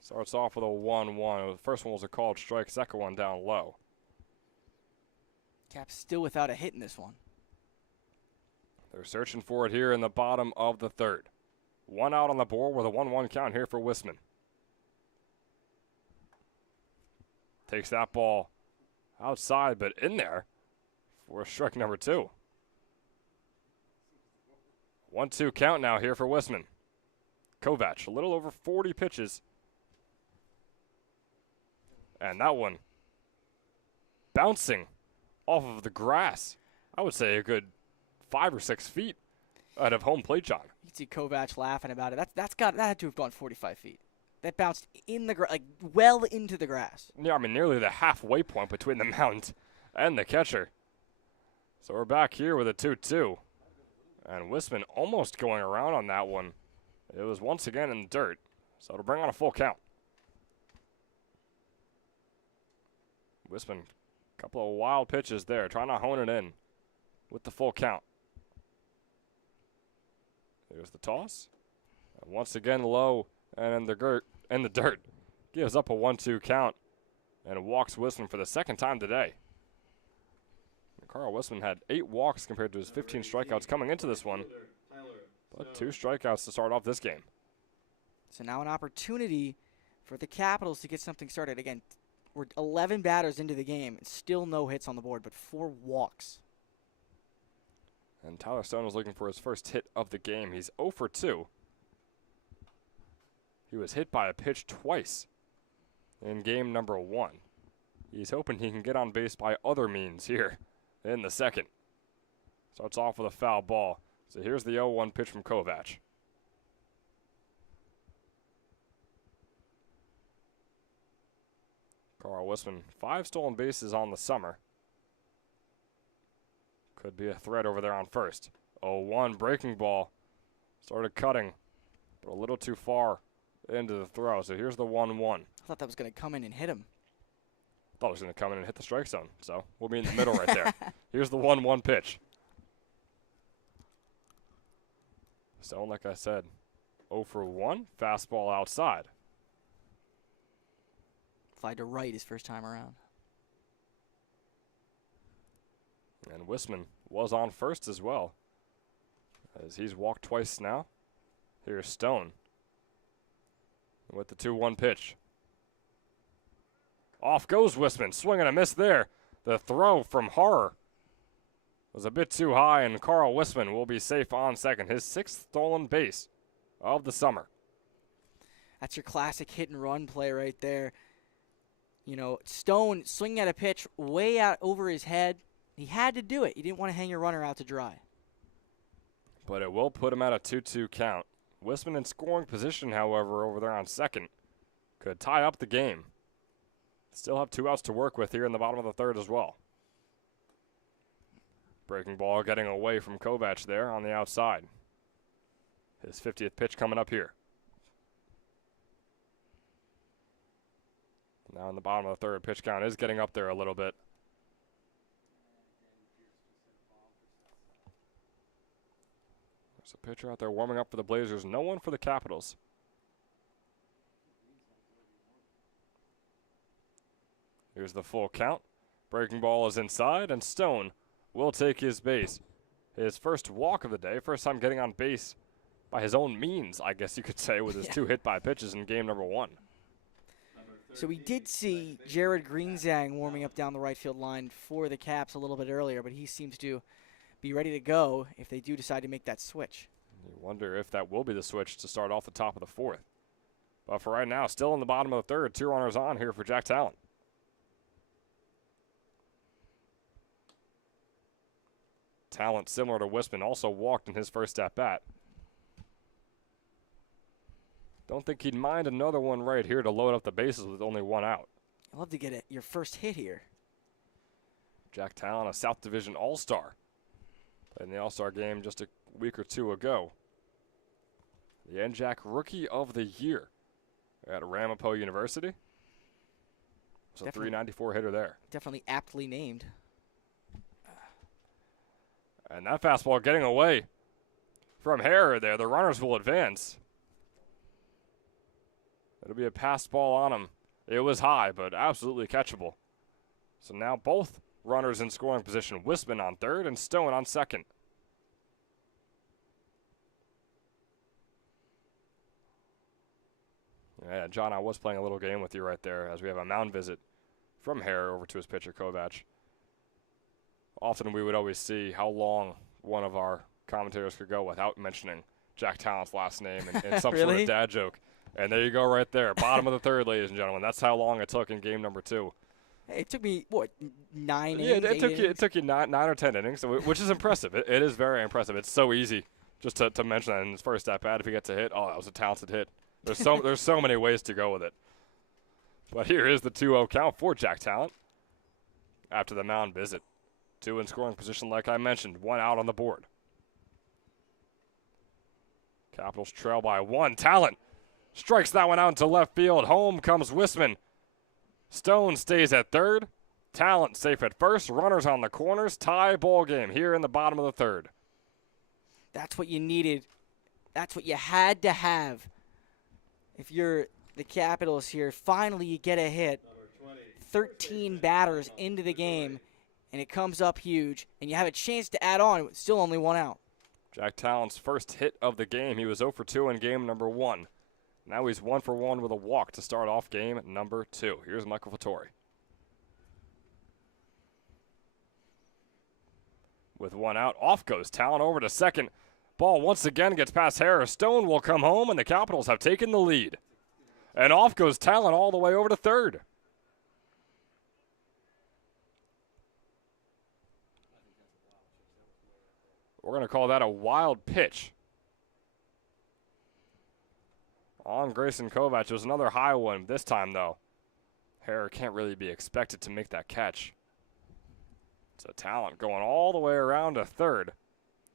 Starts off with a 1-1. The first one was a called strike, second one down low. Cap's still without a hit in this one. They're searching for it here in the bottom of the third. One out on the board with a 1-1 count here for Wisman. Takes that ball outside, but in there for strike number 2. 1-2 count now here for Wisman. Kovac, a little over 40 pitches. And that one bouncing off of the grass. I would say a good 5 or 6 feet out of home plate, John. You can see Kovac laughing about it. That had to have gone 45 feet. That bounced in the like well into the grass. Yeah, I mean nearly the halfway point between the mound and the catcher. So we're back here with a 2-2. And Wisman almost going around on that one. It was once again in the dirt. So it'll bring on a full count. Wisman, a couple of wild pitches there, trying to hone it in with the full count. There's the toss. And once again low and in the dirt. Gives up a 1-2 count and walks Wisman for the second time today. And Carl Wisman had 8 walks compared to his 15 strikeouts coming into this one. But 2 strikeouts to start off this game. So now an opportunity for the Capitals to get something started. Again, we're 11 batters into the game and still no hits on the board, but 4 walks. And Tyler Stone is looking for his first hit of the game. He's 0 for 2. He was hit by a pitch twice in game number 1. He's hoping he can get on base by other means here in the second. Starts off with a foul ball. So here's the 0-1 pitch from Kovac. Carl Wisman, 5 stolen bases on the summer. Could be a threat over there on first. 0-1 breaking ball. Started cutting, but a little too far into the throw. So here's the 1-1. I thought that was going to come in and hit him. Thought it was going to come in and hit the strike zone. So we'll be in the middle right there. Here's the 1-1 pitch. Stone, like I said, 0 for 1. Fastball outside. Fly to right his first time around. And Wisman was on first as well, as he's walked twice now. Here's Stone with the 2-1 pitch. Off goes Wisman, swing and a miss there. The throw from Horror was a bit too high, and Carl Wisman will be safe on second. His 6th stolen base of the summer. That's your classic hit and run play right there. You know, Stone swinging at a pitch way out over his head. He had to do it. He didn't want to hang your runner out to dry. But it will put him at a 2-2 count. Wisman in scoring position, however, over there on second. Could tie up the game. Still have 2 outs to work with here in the bottom of the third as well. Breaking ball getting away from Kovac there on the outside. His 50th pitch coming up here. Now in the bottom of the third, pitch count is getting up there a little bit. There's a pitcher out there warming up for the Blazers. No one for the Capitals. Here's the full count. Breaking ball is inside, and Stone will take his base. His first walk of the day, first time getting on base by his own means, I guess you could say, with his 2 hit-by pitches in game number 1. So we did see Jared Greenzang warming up down the right field line for the Caps a little bit earlier, but he seems to be ready to go if they do decide to make that switch. You wonder if that will be the switch to start off the top of the 4th. But for right now, still in the bottom of the 3rd, 2 runners on here for Jack Talent. Talent, similar to Wisman, also walked in his first at-bat. Don't think he'd mind another one right here to load up the bases with only 1 out. I'd love to get your first hit here. Jack Talent, a South Division All-Star. Played in the All-Star game just a week or 2 ago. The NJAC Rookie of the Year at Ramapo University. Was a 394 hitter there. Definitely aptly named. And that fastball getting away from Harrer there. The runners will advance. It'll be a passed ball on him. It was high, but absolutely catchable. So now both runners in scoring position. Wisman on 3rd and Stone on 2nd. Yeah, John, I was playing a little game with you right there as we have a mound visit from Harrer over to his pitcher, Kovac. Often we would always see how long one of our commentators could go without mentioning Jack Talent's last name and some sort of dad joke. And there you go right there. Bottom of the 3rd, ladies and gentlemen. That's how long it took in game number 2. Hey, it took me, what, 9 innings? Yeah, it took you 9 or 10 innings, which is impressive. It is very impressive. It's so easy just to mention that in his first at-bat. If he gets a hit, oh, that was a talented hit. There's so many ways to go with it. But here is the 2-0 count for Jack Talent after the mound visit. 2 in scoring position, like I mentioned. 1 out on the board. Capitals trail by 1. Talent strikes that one out into left field. Home comes Wisman. Stone stays at 3rd. Talent safe at 1st. Runners on the corners. Tie ball game here in the bottom of the 3rd. That's what you needed. That's what you had to have. If you're the Capitals here, finally you get a hit. 13 batters into the game, and it comes up huge, and you have a chance to add on. It's still only 1 out. Jack Talent's first hit of the game. He was 0 for 2 in game number 1. Now he's 1 for 1 with a walk to start off game number 2. Here's Michael Fattori. With 1 out, off goes Talent over to 2nd. Ball once again gets past Harris. Stone will come home, and the Capitals have taken the lead. And off goes Talent all the way over to 3rd. We're going to call that a wild pitch on Grayson Kovac. It was another high one this time, though. Harrer can't really be expected to make that catch. So Talent going all the way around to 3rd.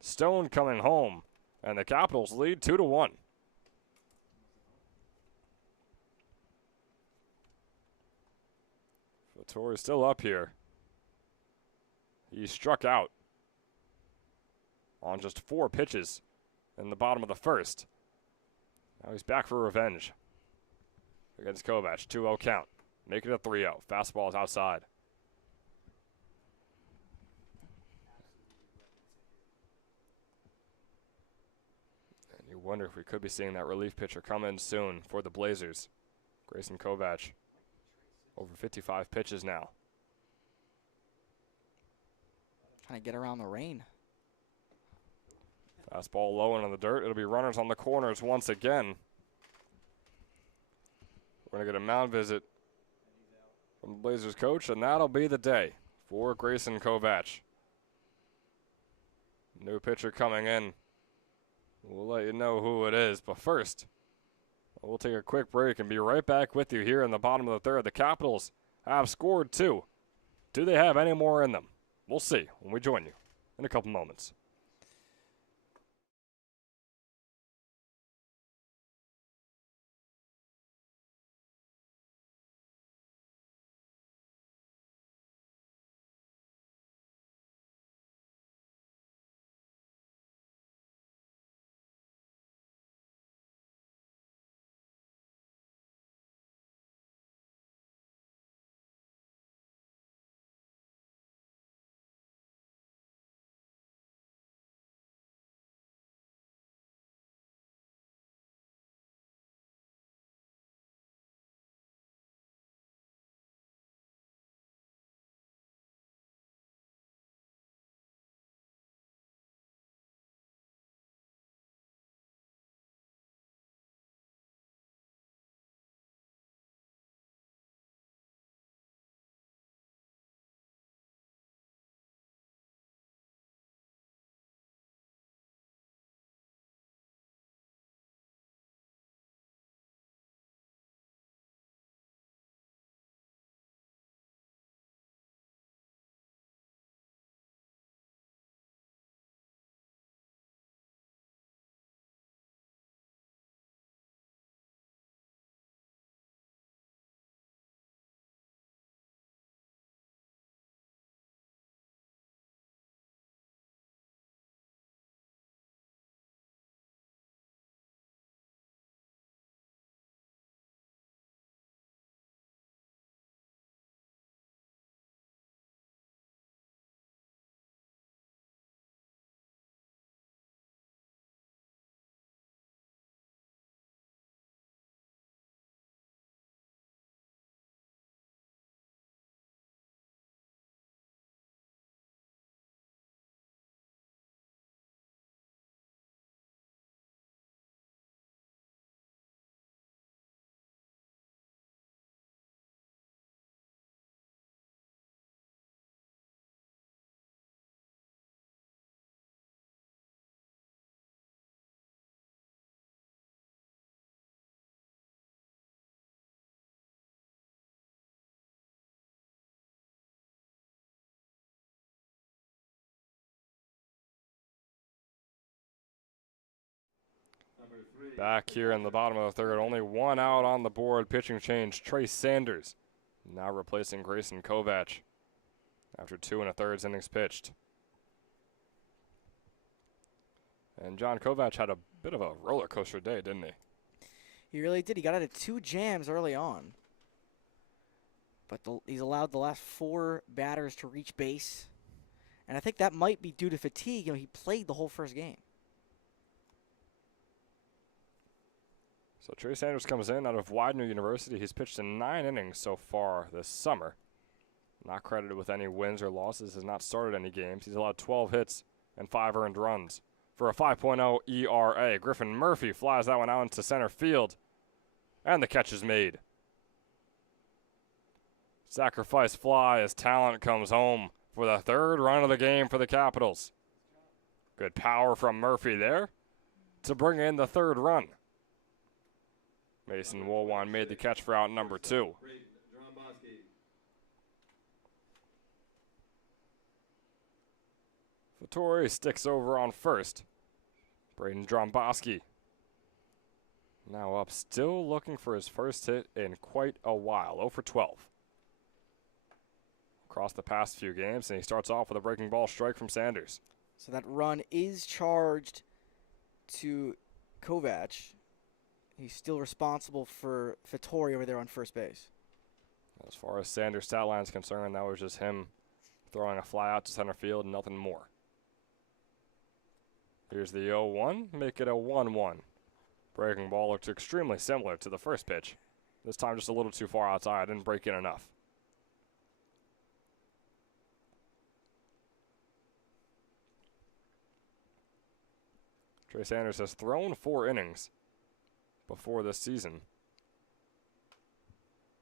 Stone coming home, and the Capitals lead 2-1. Fattori's still up here. He struck out on just 4 pitches in the bottom of the 1st. Now he's back for revenge against Kovac. 2-0 count. Make it a 3-0. Fastball is outside. And you wonder if we could be seeing that relief pitcher come in soon for the Blazers. Grayson Kovac. Over 55 pitches now. Trying to get around the rain. Fastball low and on the dirt. It'll be runners on the corners once again. We're going to get a mound visit from the Blazers coach, and that'll be the day for Grayson Kovac. New pitcher coming in. We'll let you know who it is, but first, we'll take a quick break and be right back with you here in the bottom of the 3rd. The Capitals have scored 2. Do they have any more in them? We'll see when we join you in a couple moments. number 3. Back here in the bottom of the third, only one out on the board. Pitching change, Trey Sanders now replacing Grayson Kovac after 2 1/3 innings pitched. And John Kovac had a bit of a roller coaster day, didn't he? He really did. He got out of 2 jams early on. But he's allowed the last 4 batters to reach base. And I think that might be due to fatigue. He played the whole first game. So Trey Sanders comes in out of Widener University. He's pitched in 9 innings so far this summer. Not credited with any wins or losses, has not started any games. He's allowed 12 hits and 5 earned runs for a 5.0 ERA. Griffin Murphy flies that one out into center field, and the catch is made. Sacrifice fly as talent comes home for the 3rd run of the game for the Capitals. Good power from Murphy there to bring in the 3rd run. Mason Woolwine made the catch for out number 2. Vittori sticks over on first. Braden Dromboski now up, still looking for his first hit in quite a while. 0 for 12. Across the past few games, and he starts off with a breaking ball strike from Sanders. So that run is charged to Kovac. He's still responsible for Vittori over there on first base. As far as Sanders' stat line is concerned, that was just him throwing a fly out to center field and nothing more. Here's the 0-1, make it a 1-1. Breaking ball looked extremely similar to the first pitch. This time just a little too far outside, didn't break in enough. Trey Sanders has thrown 4 innings before this season.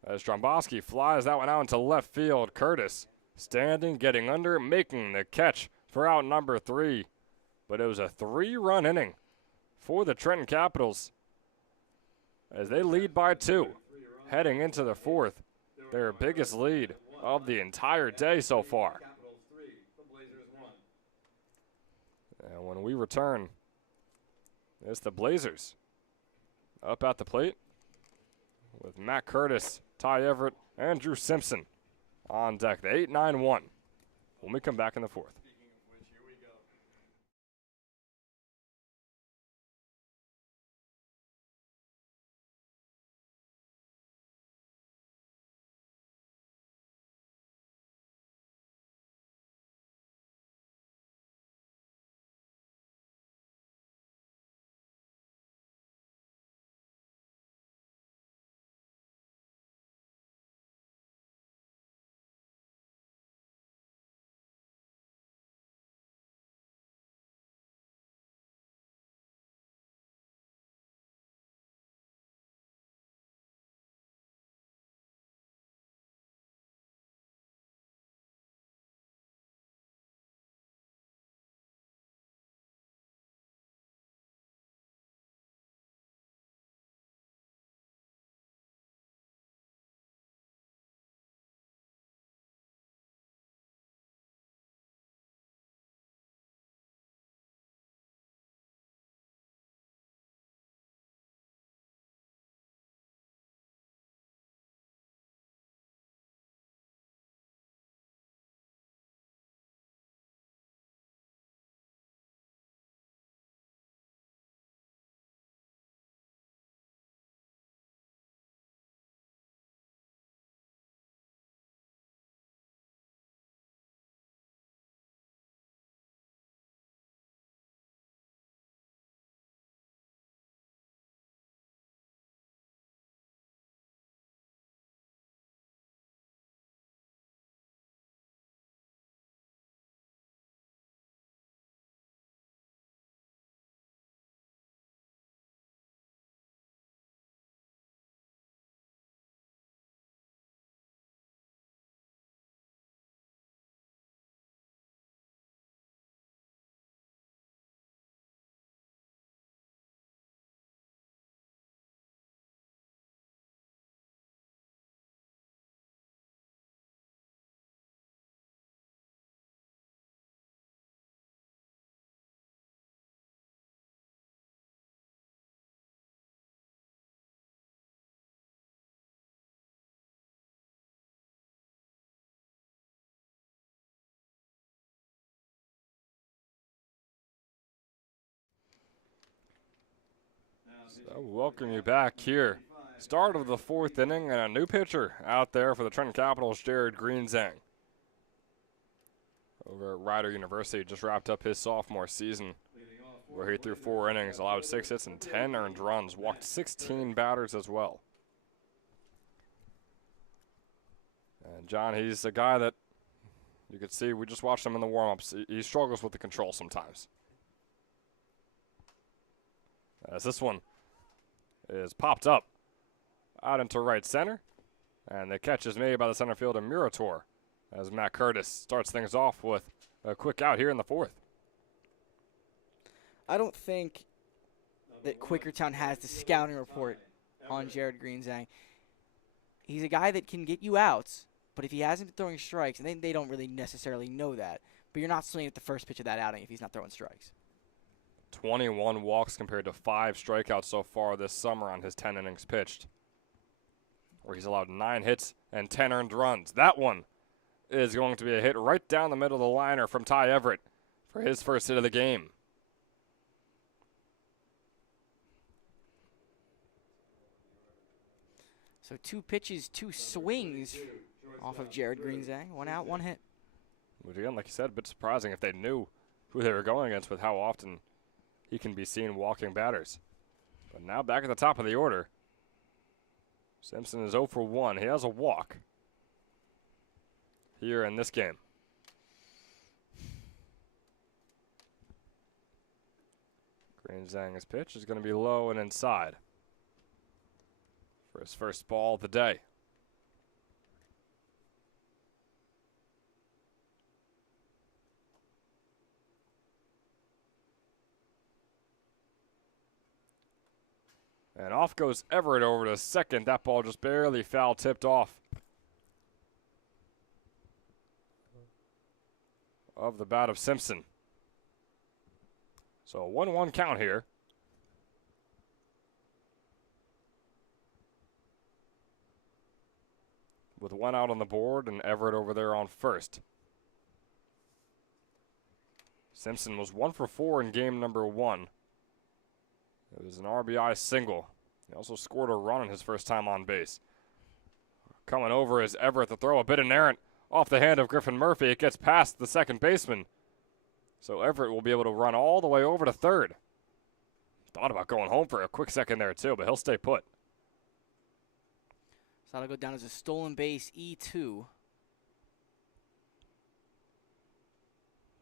As Dromboski flies that one out into left field, Curtis standing, getting under, making the catch for out number 3. But it was a 3-run inning for the Trenton Capitals as they lead by 2, heading into the 4th, their biggest lead of the entire day so far. And when we return, it's the Blazers up at the plate with Matt Curtis, Ty Everett, and Drew Simpson on deck. The 8-9-1 when we come back in the 4th. So welcome you back here. Start of the 4th inning and a new pitcher out there for the Trenton Capitals, Jared Greenzang. Over at Rider University, just wrapped up his sophomore season where he threw 4 innings, allowed 6 hits and 10 earned runs, walked 16 batters as well. And John, he's a guy that you could see, we just watched him in the warm-ups. He struggles with the control sometimes. As this one is popped up out into right center. And the catch is made by the center fielder Murator as Matt Curtis starts things off with a quick out here in the 4th. I don't think that Quakertown has the scouting report on Jared Greenzang. He's a guy that can get you outs, but if he hasn't been throwing strikes, and they don't really necessarily know that, but you're not swinging at the first pitch of that outing if he's not throwing strikes. 21 walks compared to 5 strikeouts so far this summer on his 10 innings pitched, where he's allowed 9 hits and 10 earned runs. That one is going to be a hit right down the middle of the liner from Ty Everett for his first hit of the game. So 2 pitches, 2 swings off of Jared Greenzang. 1 out, 1 hit. Which again, like you said, a bit surprising if they knew who they were going against with how often he can be seen walking batters. But now back at the top of the order, Simpson is 0 for 1. He has a walk here in this game. Greenzang's pitch is going to be low and inside for his first ball of the day. And off goes Everett over to second. That ball just barely foul tipped off of the bat of Simpson. So a 1-1 count here. With 1 out on the board and Everett over there on first. Simpson was 1 for 4 in game number 1. It was an RBI single. He also scored a run in his first time on base. Coming over is Everett to throw a bit inerrant off the hand of Griffin Murphy. It gets past the second baseman. So Everett will be able to run all the way over to third. Thought about going home for a quick second there too, but he'll stay put. So that'll go down as a stolen base, E2.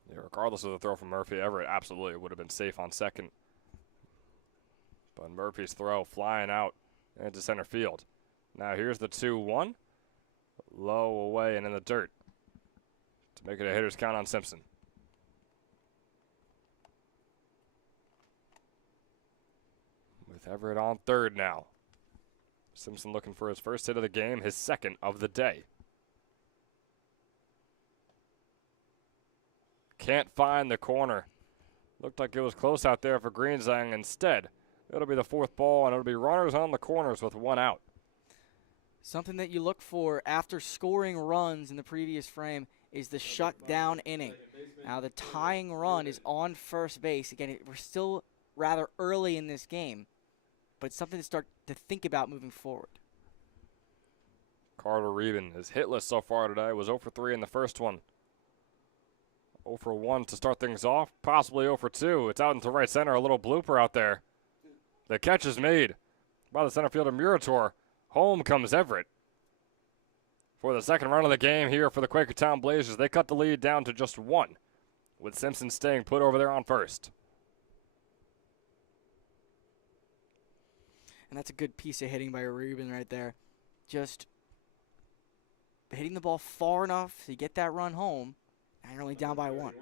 Yeah, regardless of the throw from Murphy, Everett absolutely would have been safe on second. But Murphy's throw flying out into center field. Now here's the 2-1. Low away and in the dirt to make it a hitter's count on Simpson. With Everett on third now. Simpson looking for his first hit of the game, his second of the day. Can't find the corner. Looked like it was close out there for Greenzang. Instead, it'll be the 4th ball, and it'll be runners on the corners with 1 out. Something that you look for after scoring runs in the previous frame is the shutdown inning. Now, the tying run is on first base. Again, we're still rather early in this game, but it's something to start to think about moving forward. Carter Reben is hitless so far today. Was 0 for 3 in the first one. 0 for 1 to start things off, possibly 0 for 2. It's out into right center, a little blooper out there. The catch is made by the center fielder Murator. Home comes Everett for the second run of the game here for the Quakertown Blazers. They cut the lead down to just 1, with Simpson staying put over there on first. And that's a good piece of hitting by Rubin right there. Just hitting the ball far enough to get that run home, and you're only down by 1.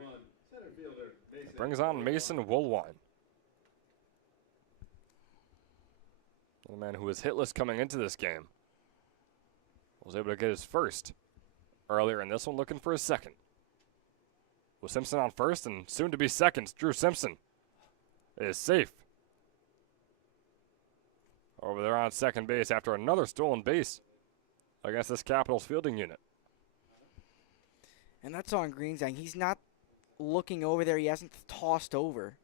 It brings on Mason Woolwine. The man who was hitless coming into this game was able to get his first earlier in this one, looking for his second. With Simpson on first and soon to be second, Drew Simpson is safe over there on second base after another stolen base against this Capitals fielding unit. And that's on Greenzang. He's not looking over there. He hasn't tossed over.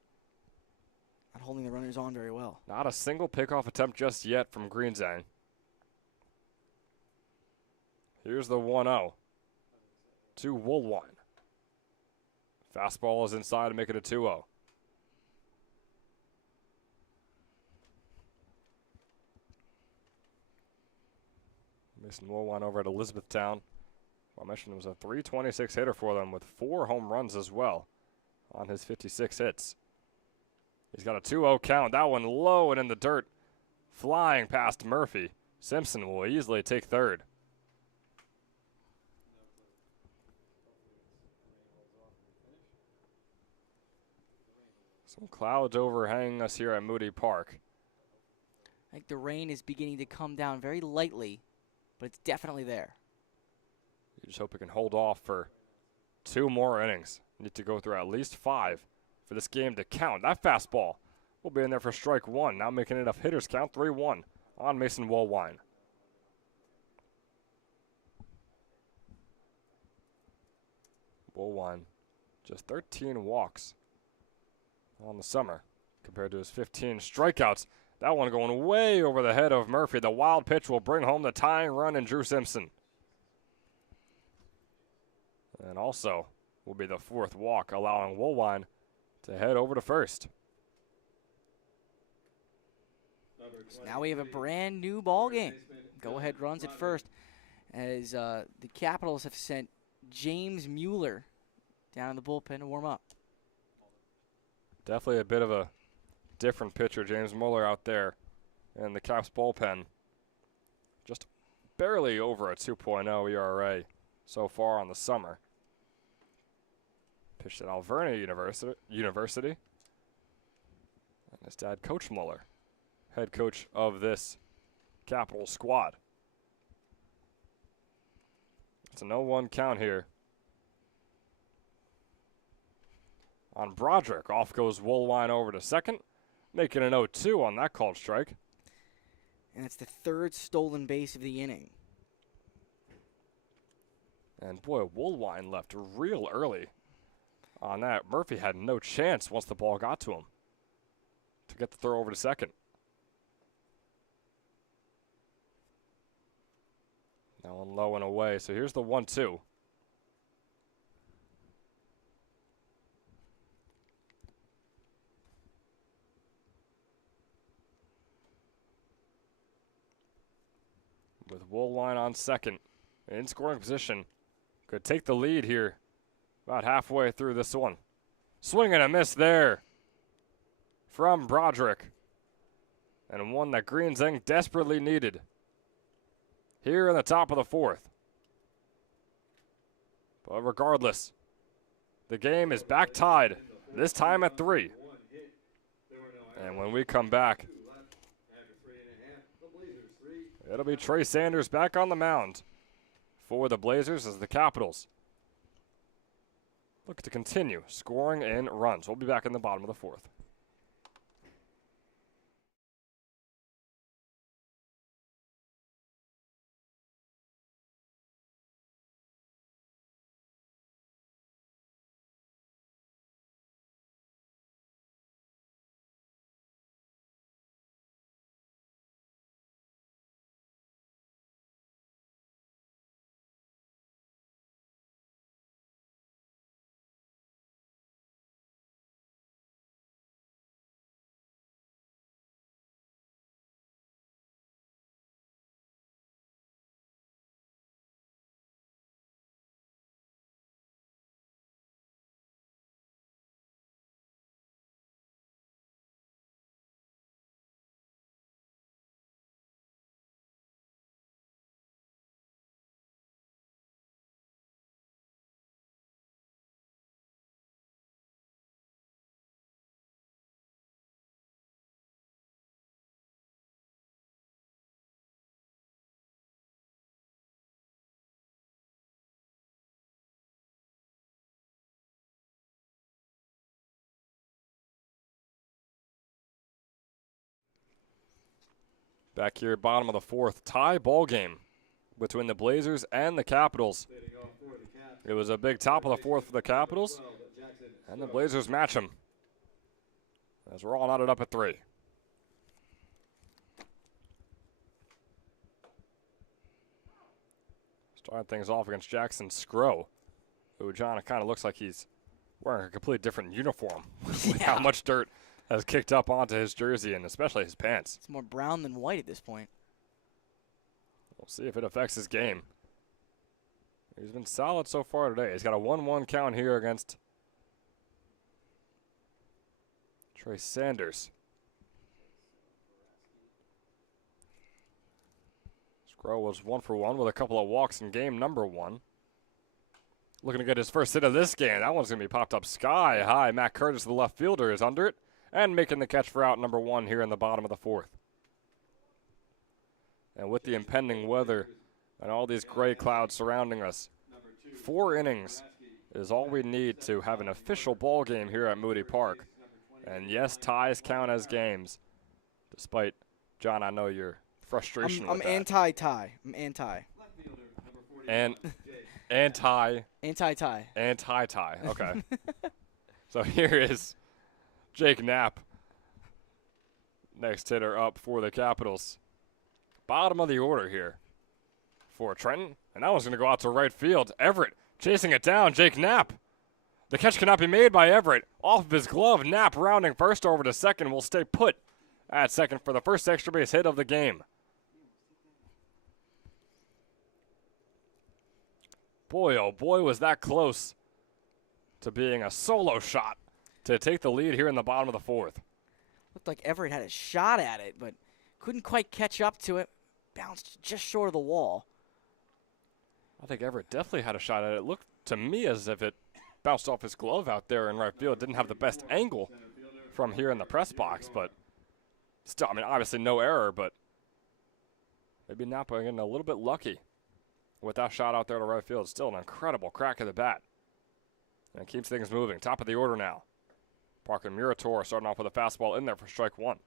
Not holding the runners on very well. Not a single pickoff attempt just yet from Greenzang. Here's the 1-0 to Woolwine. Fastball is inside to make it a 2-0. Mason Woolwine over at Elizabethtown. I mentioned it was a .326 hitter for them with 4 home runs as well on his 56 hits. He's got a 2-0 count. That one low and in the dirt. Flying past Murphy. Simpson will easily take third. Some clouds overhanging us here at Moody Park. I think the rain is beginning to come down very lightly, but it's definitely there. You just hope it can hold off for 2 more innings. Need to go through at least 5 for this game to count. That fastball will be in there for strike 1. Now making enough hitters count. 3-1 on Mason Woolwine. Woolwine just 13 walks on the summer compared to his 15 strikeouts. That one going way over the head of Murphy. The wild pitch will bring home the tying run in Drew Simpson. And also will be the 4th walk, allowing Woolwine to head over to first. So now we have a brand new ball game. Go-ahead runs at first as the Capitals have sent James Mueller down in the bullpen to warm up. Definitely a bit of a different pitcher, James Mueller out there in the Caps bullpen. Just barely over a 2.0 ERA so far on the summer. Pitched at Alvernia University. And his dad, Coach Mueller, head coach of this Capital squad. It's a 0-1 count here. On Broderick, off goes Woolwine over to second, making an 0-2 on that called strike. And it's the 3rd stolen base of the inning. And boy, Woolwine left real early on that. Murphy had no chance once the ball got to him to get the throw over to second. Now one low and away, so here's the 1-2. With Woolwine on second, in scoring position, could take the lead here about halfway through this one. Swing and a miss there from Broderick, and one that Greenzang desperately needed here in the top of the 4th. But regardless, the game is back tied, this time at 3. And when we come back, it'll be Trey Sanders back on the mound for the Blazers as the Capitals look to continue scoring in runs. We'll be back in the bottom of the 4th. Back here, bottom of the 4th, tie ball game between the Blazers and the Capitals. It was a big top of the 4th for the Capitals, and the Blazers match them. as we're all knotted up at 3. Starting things off against Jackson Scrow, who, John, it kind of looks like he's wearing a completely different uniform with how much dirt has kicked up onto his jersey and especially his pants. It's more brown than white at this point. We'll see if it affects his game. He's been solid so far today. He's got a 1-1 count here against Trey Sanders. Scrow was 1 for 1 with a couple of walks in game number 1. Looking to get his first hit of this game. That one's going to be popped up sky high. Matt Curtis, the left fielder, is under it and making the catch for out number 1 here in the bottom of the 4th. And with the impending weather and all these gray clouds surrounding us, 4 innings is all we need to have an official ball game here at Moody Park. And yes, ties count as games, despite, John, I know your frustration with that. I'm anti-tie. I'm anti. And anti-tie. Anti-tie. Okay. So here is Jake Knapp, next hitter up for the Capitals. Bottom of the order here for Trenton. And that one's going to go out to right field. Everett chasing it down. Jake Knapp. The catch cannot be made by Everett. Off of his glove, Knapp rounding first over to second will stay put at second for the first extra base hit of the game. Boy, oh boy, was that close to being a solo shot to take the lead here in the bottom of the 4th. Looked like Everett had a shot at it, but couldn't quite catch up to it. Bounced just short of the wall. I think Everett definitely had a shot at it. It looked to me as if it bounced off his glove out there in right field. Didn't have the best angle from here in the press box, but still, I mean, obviously no error, but maybe Napa getting a little bit lucky with that shot out there to right field. Still an incredible crack of the bat. And it keeps things moving. Top of the order now. Parker Murator starting off with a fastball in there for strike 1.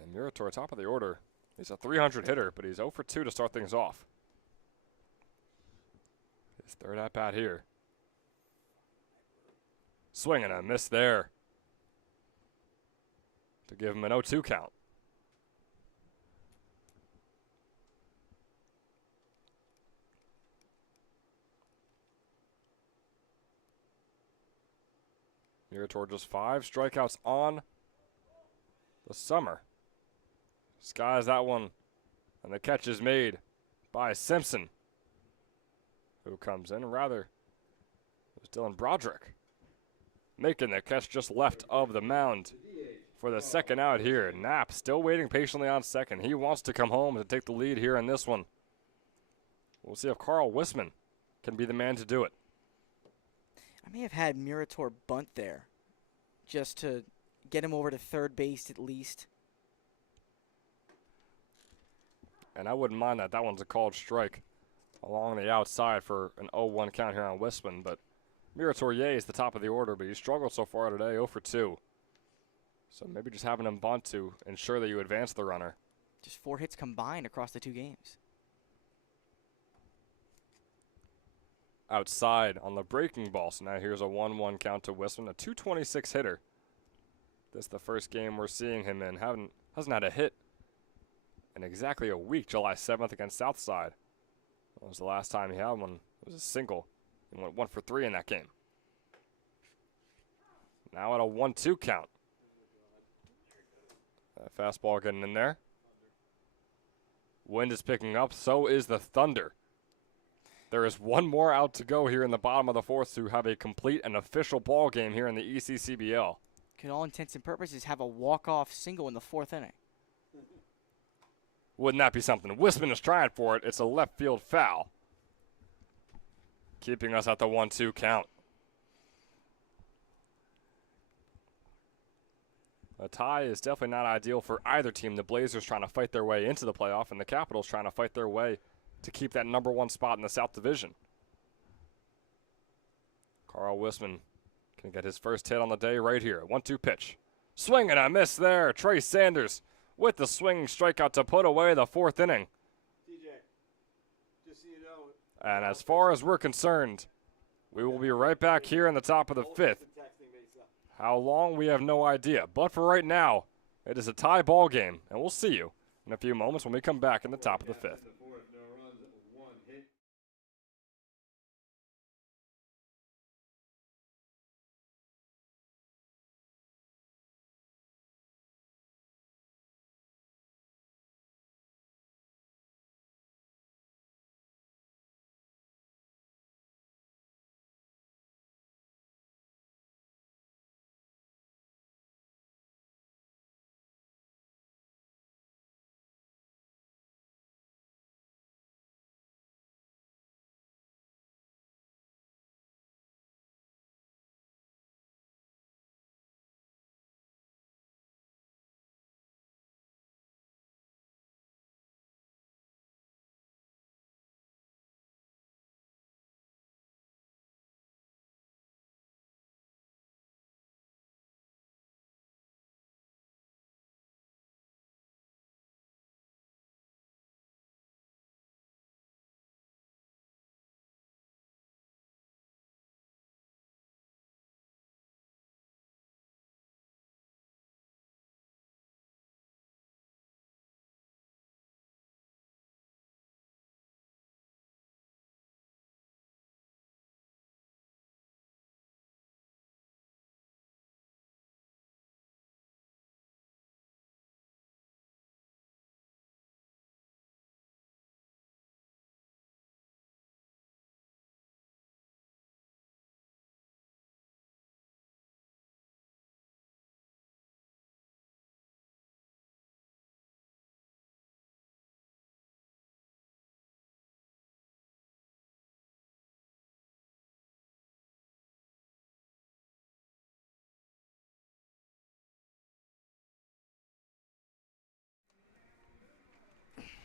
And Murator, top of the order. He's a 300 hitter, but he's 0 for 2 to start things off. His third at-bat here. Swing and a miss there to give him an 0-2 count. Murator just 5 strikeouts on the summer. Skies that one, and the catch is made by Simpson, who comes in. Rather, it was Dylan Broderick making the catch just left of the mound for the second out here. Knapp still waiting patiently on second. He wants to come home and take the lead here in this one. We'll see if Carl Wisman can be the man to do it. I may have had Murator bunt there just to get him over to third base at least. And I wouldn't mind that. That one's a called strike along the outside for an 0-1 count here on Wisman. But Murator is the top of the order, but he struggled so far today, 0 for 2. So maybe just having him bunt to ensure that you advance the runner. Just 4 hits combined across the 2 games. Outside on the breaking ball. So now here's a 1-1 count to Wisman, a 226 hitter. This is the first game we're seeing him in. Hasn't had a hit in exactly a week, July 7th against Southside. That was the last time he had one. It was a single. He went 1 for 3 in that game. Now at a 1-2 count. That fastball getting in there. Wind is picking up. So is the Thunder. There is one more out to go here in the bottom of the 4th to have a complete and official ball game here in the ECCBL. Can all intents and purposes have a walk-off single in the 4th inning. Wouldn't that be something? Wisman is trying for it. It's a left field foul, keeping us at the 1-2 count. A tie is definitely not ideal for either team. The Blazers trying to fight their way into the playoff, and the Capitals trying to fight their way to keep that number 1 spot in the South Division. Carl Wisman can get his first hit on the day right here. 1-2 pitch. Swing and a miss there. Trey Sanders with the swinging strikeout to put away the 4th inning. TJ, just so you know. And as far as we're concerned, We will be right back here in the top of the 5th. How long, we have no idea. But for right now, it is a tie ball game, and we'll see you in a few moments when we come back in the top of the 5th.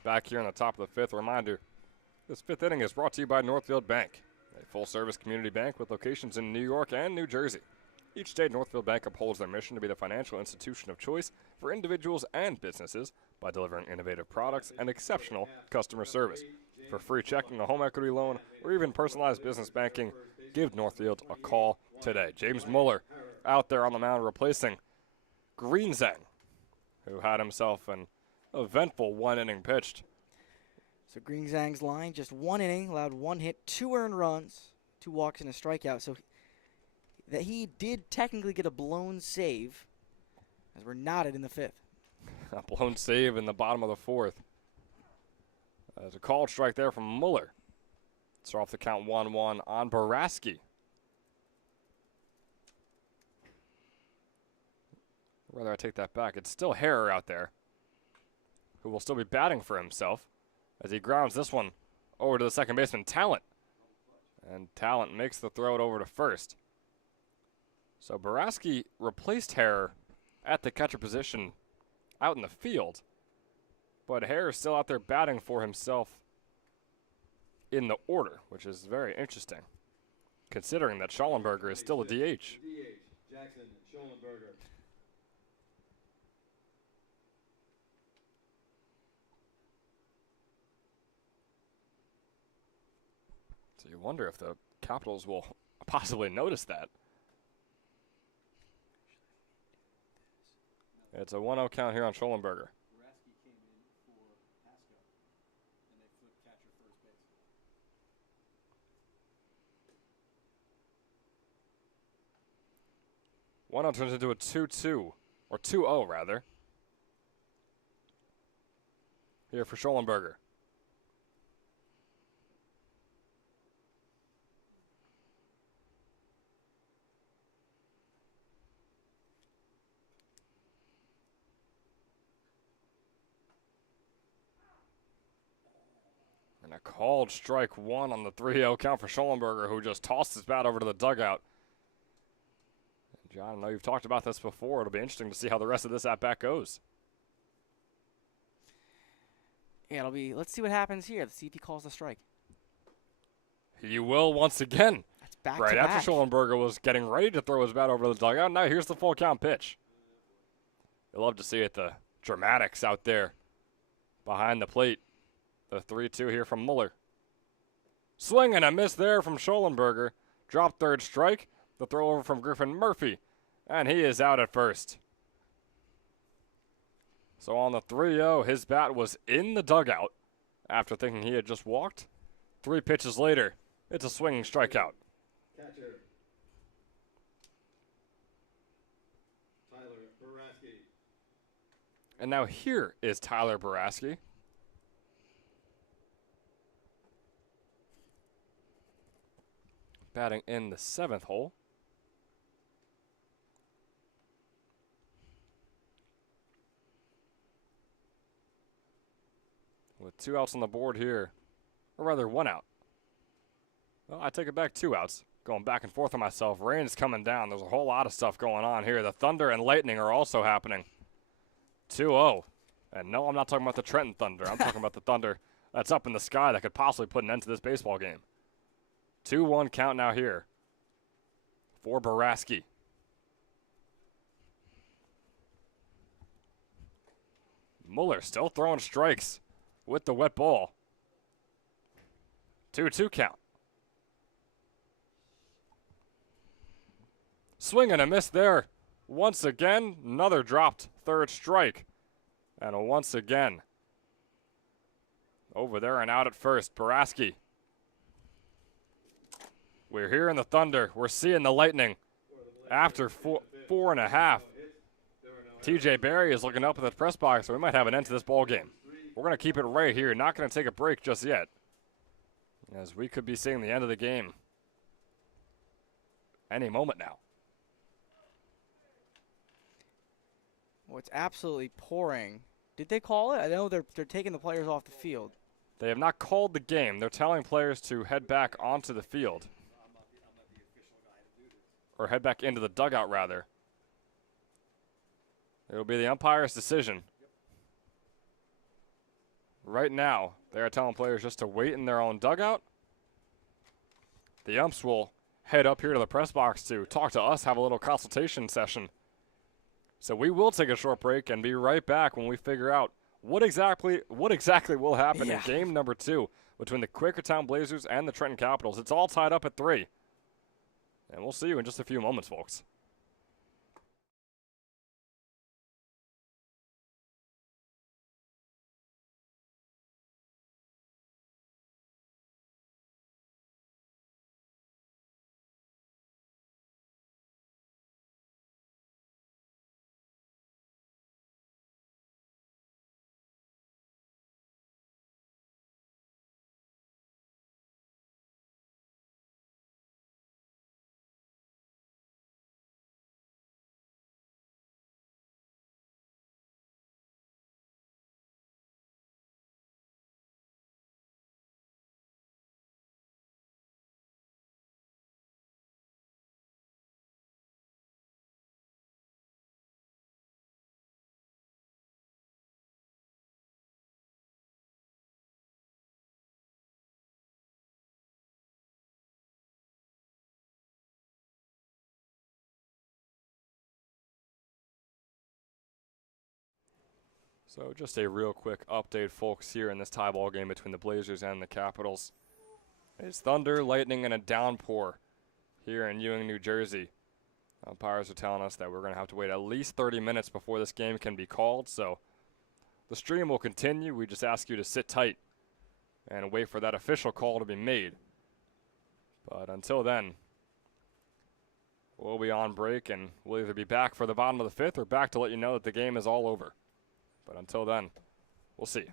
Back here in the top of the 5th, reminder, this 5th inning is brought to you by Northfield Bank, a full-service community bank with locations in New York and New Jersey. Each day, Northfield Bank upholds their mission to be the financial institution of choice for individuals and businesses by delivering innovative products and exceptional customer service. For free checking, a home equity loan, or even personalized business banking, give Northfield a call today. James Mueller out there on the mound replacing Greenzang, who had himself an eventful 1 inning pitched. So Greenzang's line, just 1 inning, allowed 1 hit, 2 earned runs, 2 walks and a strikeout. So that he did technically get a blown save, as we're knotted in the 5th. A blown save in the bottom of the 4th. There's a called strike there from Mueller. Start off the count 1-1 on Baraski. Rather I take that back. It's still Harrer out there, who will still be batting for himself as he grounds this one over to the second baseman, Talent. And Talent makes the throw it over to first. So Baraski replaced Harrer at the catcher position out in the field, but Harrer is still out there batting for himself in the order, which is very interesting, considering that Schallenberger is still a DH. Jackson Schallenberger. So you wonder if the Capitals will possibly notice that. It's a 1-0 count here on Schallenberger. Raski came in for Pasco, and they flipped catcher first base. 1-0 turns into a 2-2, or 2-0 rather. Here for Schallenberger. And a called strike 1 on the 3-0 count for Schallenberger, who just tossed his bat over to the dugout. And John, I know you've talked about this before. It'll be interesting to see how the rest of this at-bat goes. Yeah, it'll be. Let's see what happens here. Let's see if he calls the strike. He will once again. That's back Right to after back. Schallenberger was getting ready to throw his bat over the dugout. Now here's the full count pitch. You'll love to see it, the dramatics out there behind the plate. The 3-2 here from Mueller. Swing and a miss there from Schallenberger. Drop third strike. The throw over from Griffin Murphy. And he is out at first. So on the 3-0, his bat was in the dugout after thinking he had just walked. 3 pitches later, it's a swinging strikeout. Catcher. Tyler Baraski. And now here is Tyler Baraski. Batting in the 7th hole. With 2 outs on the board here. Or rather, 1 out. Well, I take it back, 2 outs. Going back and forth on myself. Rain's coming down. There's a whole lot of stuff going on here. The thunder and lightning are also happening. 2-0. And no, I'm not talking about the Trenton Thunder. I'm talking about the thunder that's up in the sky that could possibly put an end to this baseball game. 2-1 count now here for Baraski. Mueller still throwing strikes with the wet ball. 2-2 count. Swing and a miss there. Once again, another dropped third strike. And once again, over there and out at first, Baraski. We're hearing the thunder. We're seeing the lightning. After 4.5, TJ Barry is looking up at the press box, so we might have an end to this ball game. We're going to keep it right here. Not going to take a break just yet, as we could be seeing the end of the game any moment now. Well, it's absolutely pouring. Did they call it? I know they're taking the players off the field. They have not called the game. They're telling players to head back onto the field. Or head back into the dugout, rather. It'll be the umpire's decision. Right now, they are telling players just to wait in their own dugout. The umps will head up here to the press box to talk to us, have a little consultation session. So we will take a short break and be right back when we figure out what exactly will happen in game number 2 between the Quakertown Blazers and the Trenton Capitals. It's all tied up at 3. And we'll see you in just a few moments, folks. So just a real quick update, folks, here in this tie ball game between the Blazers and the Capitals. It's thunder, lightning, and a downpour here in Ewing, New Jersey. Umpires are telling us that we're going to have to wait at least 30 minutes before this game can be called. So the stream will continue. We just ask you to sit tight and wait for that official call to be made. But until then, we'll be on break, and we'll either be back for the bottom of the 5th or back to let you know that the game is all over. But until then, we'll see you.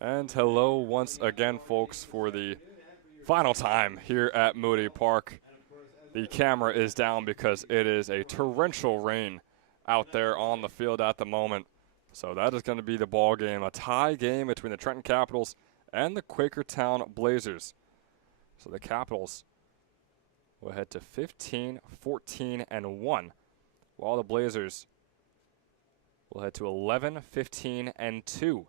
And hello once again, folks, for the final time here at Moody Park. The camera is down because it is a torrential rain out there on the field at the moment. So that is going to be the ball game, a tie game between the Trenton Capitals and the Quakertown Blazers. So the Capitals will head to 15, 14, and 1, while the Blazers will head to 11, 15, and 2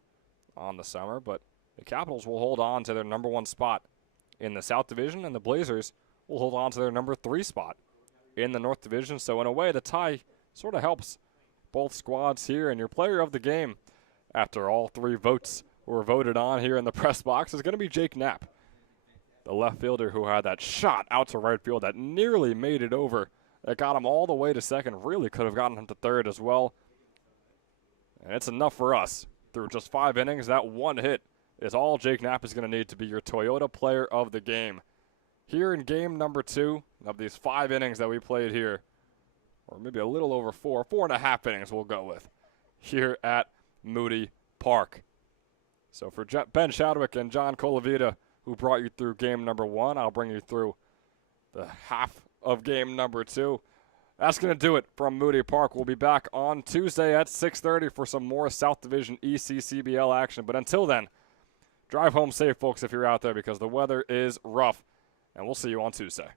on the summer. But the Capitals will hold on to their #1 spot in the South Division, and the Blazers will hold on to their #3 spot in the North Division. So in a way, the tie sort of helps both squads here. And your player of the game, after all 3 votes were voted on here in the press box, is going to be Jake Knapp, the left fielder who had that shot out to right field that nearly made it over. That got him all the way to second. Really could have gotten him to third as well. And it's enough for us. Through just 5 innings, that 1 hit is all Jake Knapp is going to need to be your Toyota player of the game. Here in game number 2 of these 5 innings that we played here, or maybe a little over 4.5 innings we'll go with, here at Moody Park. So for Ben Chadwick and John Colavita, who brought you through game number 1, I'll bring you through the half of game number 2. That's going to do it from Moody Park. We'll be back on Tuesday at 6:30 for some more South Division ECCBL action. But until then, drive home safe, folks, if you're out there, because the weather is rough. And we'll see you on Tuesday.